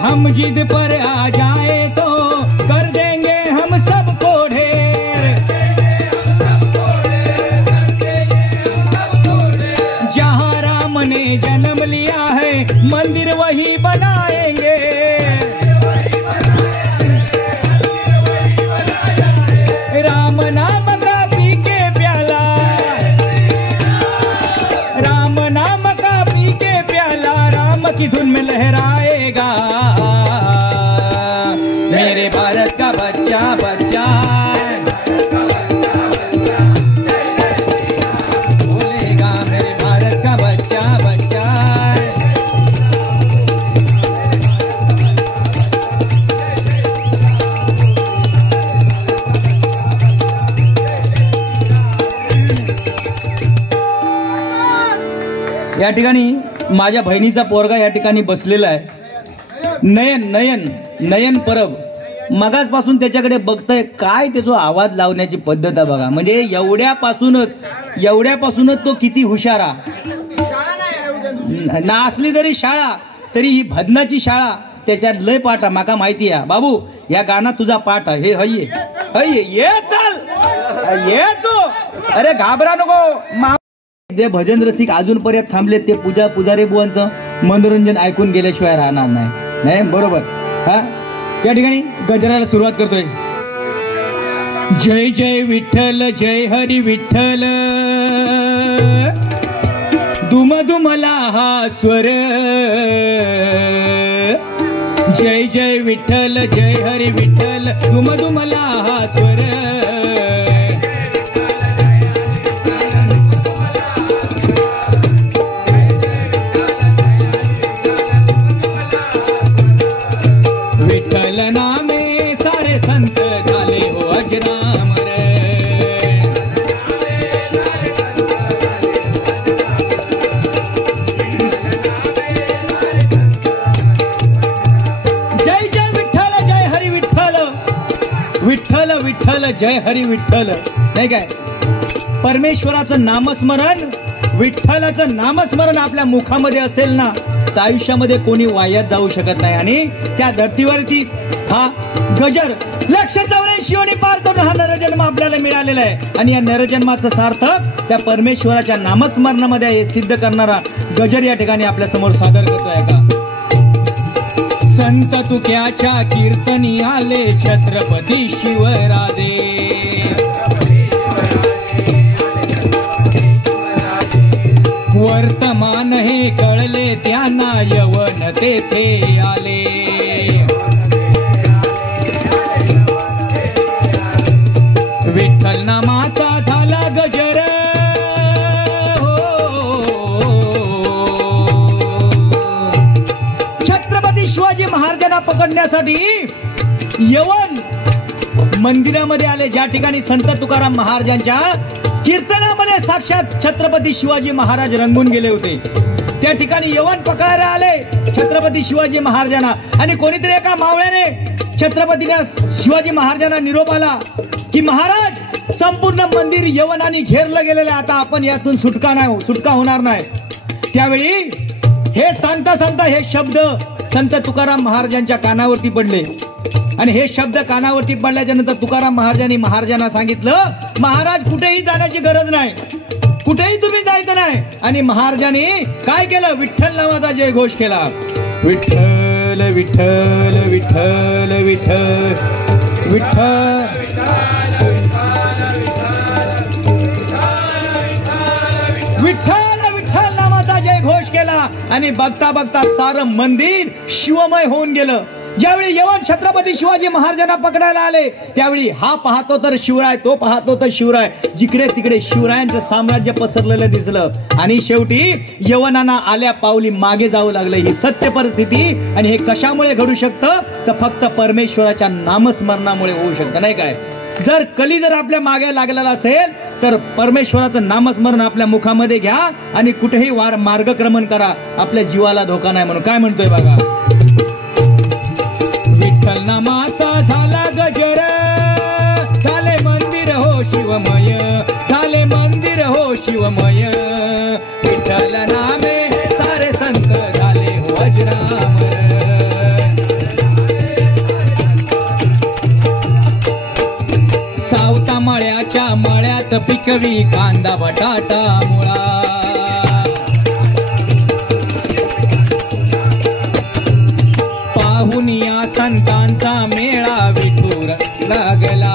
हम जिद पर आ जाए तो कर देंगे हम सबको ढेर। जहाँ राम ने जन्म लिया है मंदिर वही बनाएंगे। राम नाम का पी के प्याला, राम नाम का पी के प्याला राम की धुन में लहराएगा। मेरे भारत का बच्चा बच्चा बोलेगा। मेरे भारत का बच्चा बच्चा। या ठिकाणी माझ्या बहिणीचा पोरगा या ठिकाणी बसलेला आहे. नयन नयन नयन परब मगाचपासून त्याच्याकडे बघताय. काय त्याचा आवाज लावण्याची पद्धत आहे बघा. म्हणजे एवढ्यापासूनच तो किती हुशारा. ना असली जरी शाळा तरी ही भजनाची शाळा त्याच्यात लय पाठ आहे. माका माहिती आहे बाबू या गाणं तुझा पाठ आहे. हे हय ये चल ये तू. अरे घाबरा नको. जे भजन रसिक अजूनपर्यंत थांबले ते पुजारी बुवांचं मनोरंजन ऐकून गेल्याशिवाय राहणार नाही. बरोबर. हा या ठिकाणी गजराला सुरुवात करतोय. जय जय विठ्ठल जय हरी विठ्ठल दुम दुमला हा स्वर. जय जय विठ्ठल जय हरी विठ्ठल दुम दुमला हा स्वर. विठ्ठल नामे सारे संत झाले हो अजरामर. जय जय विठ्ठल जय हरी विठ्ठल विठ्ठल विठ्ठल जय हरी विठ्ठल. नाही काय परमेश्वराचं नामस्मरण विठ्ठलाचं नामस्मरण आपल्या मुखामध्ये असेल ना तर आयुष्यामध्ये कोणी वायात जाऊ शकत नाही. आणि त्या धर्तीवरती हा गजर 184 आणि पार करून हा नरजन्म आपल्याला मिळालेला आहे. आणि या नरजन्माचं सार्थक त्या परमेश्वराच्या नामस्मरणामध्ये हे सिद्ध करणारा गजर या ठिकाणी आपल्या समोर सादर करतोय का. संत तुक्याच्या कीर्तनी आले छत्रपती शिवराजे. वर्तमान हे कळले त्यांना यवन तेथे आले. विठ्ठल नामाचा झाला गजर. छत्रपती शिवाजी महाराजांना पकडण्यासाठी यवन मंदिरामध्ये आले. ज्या ठिकाणी संत तुकाराम महाराजांच्या कीर्तनामध्ये साक्षात छत्रपती शिवाजी महाराज रंगून गेले होते. त्या ठिकाणी यवन पकडायला आले छत्रपती शिवाजी महाराजांना. आणि कोणीतरी एका मावळ्याने छत्रपतीने शिवाजी महाराजांना निरोप आला की महाराज संपूर्ण मंदिर यवनाने घेरलं गेलेलं आहे. आता आपण यातून सुटका होणार नाही. त्यावेळी हे सांगता सांगता हे शब्द संत तुकाराम महाराजांच्या कानावरती पडले. आणि हे शब्द कानावरती पडल्याच्या नंतर तुकाराम महाराजांना सांगितलं महाराज कुठेही जाण्याची गरज नाही. कुठेही तुम्ही जायचं नाही. आणि महाराजांनी काय केलं विठ्ठल नावाचा जय घोष केला. विठ्ठल विठ्ठल विठ्ठल विठ्ठल विठ्ठल विठ्ठल विठ्ठल नावाचा जय घोष केला. आणि बघता बघता सारं मंदिर शिवमय होऊन गेलं. ज्यावेळी यवन छत्रपती शिवाजी महाराजांना पकडायला आले त्यावेळी हा पाहतो तर शिवराय तो पाहतो तर शिवराय. जिकडे तिकडे शिवरायांचं साम्राज्य पसरलेलं दिसलं. आणि शेवटी यवनांना आल्या पावली मागे जावं लागलं. ही सत्य परिस्थिती. आणि हे कशामुळे घडू शकतं तर फक्त परमेश्वराच्या नामस्मरणामुळे होऊ शकतं. नाही काय जर कली जर आपल्या मागे लागलेला असेल तर परमेश्वराचं नामस्मरण आपल्या मुखामध्ये घ्या आणि कुठेही मार्गक्रमण करा, आपल्या जीवाला धोका नाही म्हणून. काय म्हणतोय बघा, विठ्ठल नामाचा झाला गजर, झाले मंदिर हो शिवमय, झाले मंदिर हो शिवमय, विठ्ठल नामे सारे संत झाले हो अजरामर. सावता मळ्याच्या मळ्यात पिकवी कांदा बटाटा मुळा, पाहून या संतांचा मेळा विठूर लागला.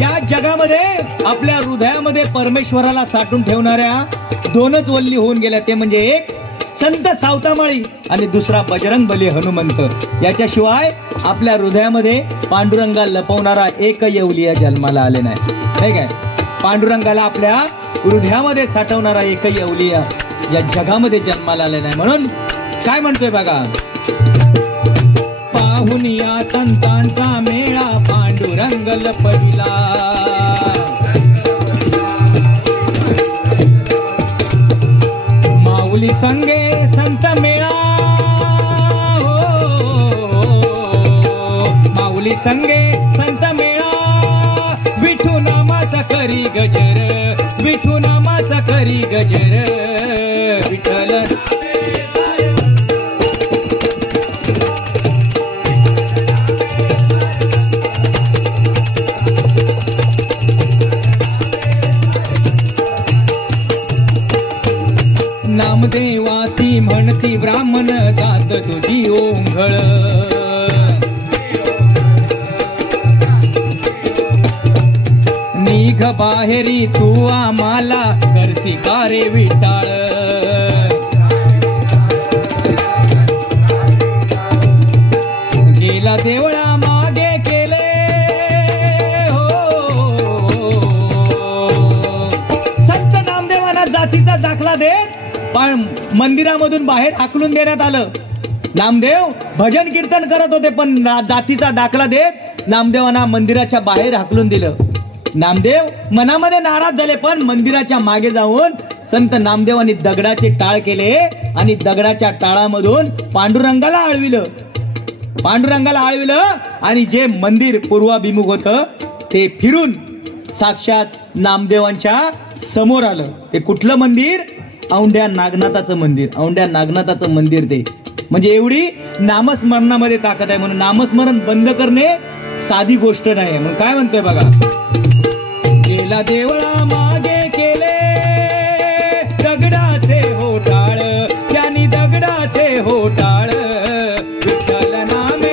या जगामध्ये आपल्या हृदयामध्ये परमेश्वराला साठवून ठेवणाऱ्या दोनच वल्ली होऊन गेल्या, ते म्हणजे एक संत सावतामाळी आणि दुसरा बजरंग बली हनुमंत. याच्याशिवाय आपल्या हृदयामध्ये पांडुरंगा लपवणारा एक येवलिया जन्माला आले नाही काय. पांडुरंगाला आपल्या हृदयामध्ये साठवणारा एक येवलिया या जगामध्ये जन्माला आले नाही. म्हणून काय म्हणतोय बघा, पाहून या संतांचा मेळा पांडुरंग लपविला, माऊली संगे संत मेळा, माऊली संगे संत मेळा, विठू नामाचा करी गजर, विठू नामाचा करी गजर, विठ्ठल नामदेवासी म्हणती ब्राह्मण जात तुझी ओंघळ, निघ बाहेरी तू आम्हाला करसी कारे विटाळ, गेला देवळा मागे केले हो. संत नामदेवांना जातीचा दाखला देत पण मंदिरामधून बाहेर हाकलून देण्यात आलं. नामदेव भजन कीर्तन करत होते पण जातीचा दाखला देत नामदेवांना मंदिराच्या बाहेर हाकलून दिलं. नामदेव मनामध्ये नाराज झाले पण मंदिराच्या मागे जाऊन संत नामदेवांनी दगडाचे टाळ केले आणि दगडाच्या टाळामधून पांडुरंगाला आळविलं. पांडुरंगाला आळविलं आणि जे मंदिर पूर्वाभिमुख होतं ते फिरून साक्षात नामदेवांच्या समोर आलं. ते कुठलं मंदिर? औंढ्या नागनाथाचं मंदिर. औंढ्या नागनाथाचं मंदिर ते. म्हणजे एवढी नामस्मरणामध्ये ताकद आहे. म्हणून नामस्मरण बंद करणे साधी गोष्ट नाही. म्हणून काय म्हणतोय बघा, गेला देवळा मागे केले दगडाचे होटाळ, त्यांनी दगडाचे होटाळ, विठ्ठल नामे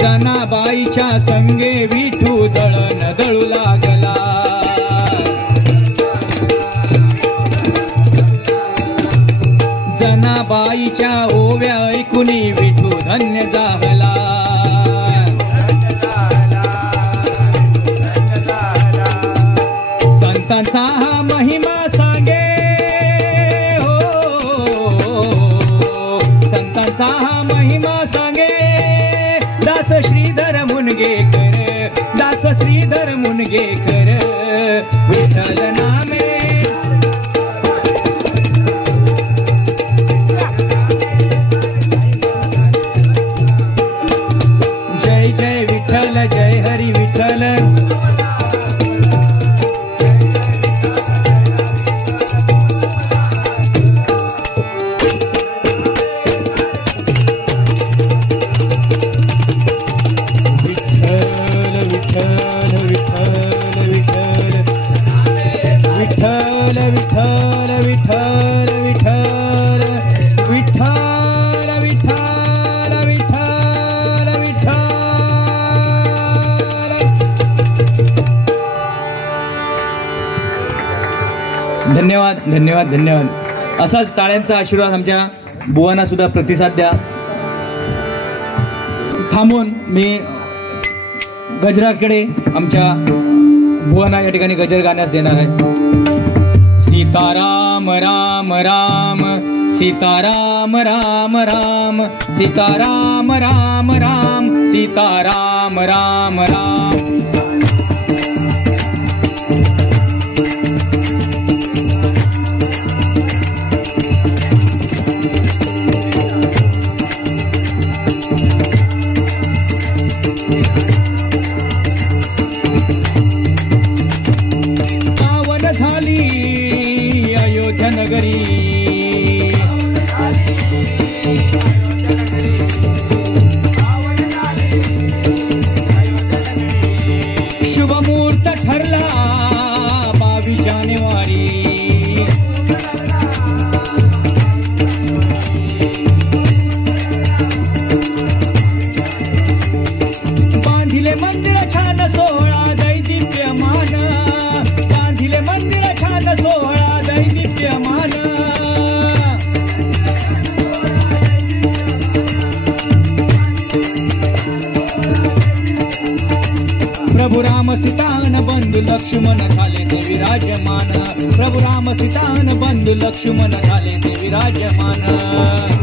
जनाबाईच्या संगे विठू दळण दळू लागला. जनाबाईच्या ओव्या ऐकुनी विठू धन्य झाला. संतांचा हा महिमा सांगे हो, संतांचा हा महिमा सांगे, दास श्रीधर मुनगेकर, दास श्रीधर मुनगेकर, विठ्ठल नामे जय जय विठ्ठल, जय हरी विठ्ठल. धन्यवाद धन्यवाद धन्यवाद. असाच टाळ्यांचा आशीर्वाद आमच्या बुवांना सुद्धा प्रतिसाद द्या. थांबून मी गजराकडे आमच्या बुवाना या ठिकाणी गजर गाण्यास देणार आहे. सीताराम राम राम सीताराम राम राम सीताराम राम राम सीताराम राम राम. पावन झाली अयोध्या नगरी शुभमुहूर्त ठरला 22 जानेवारी. बांधिले मंदिर छान सोहळा दैदिप्यमान बांधिले मंदिर छान सोहळा दैदिप्यमान. प्रभु राम सीतान बंधू लक्ष्मण झाले ते विराजमान. प्रभु राम सीतान बंधू लक्ष्मण झाले ते विराजमान.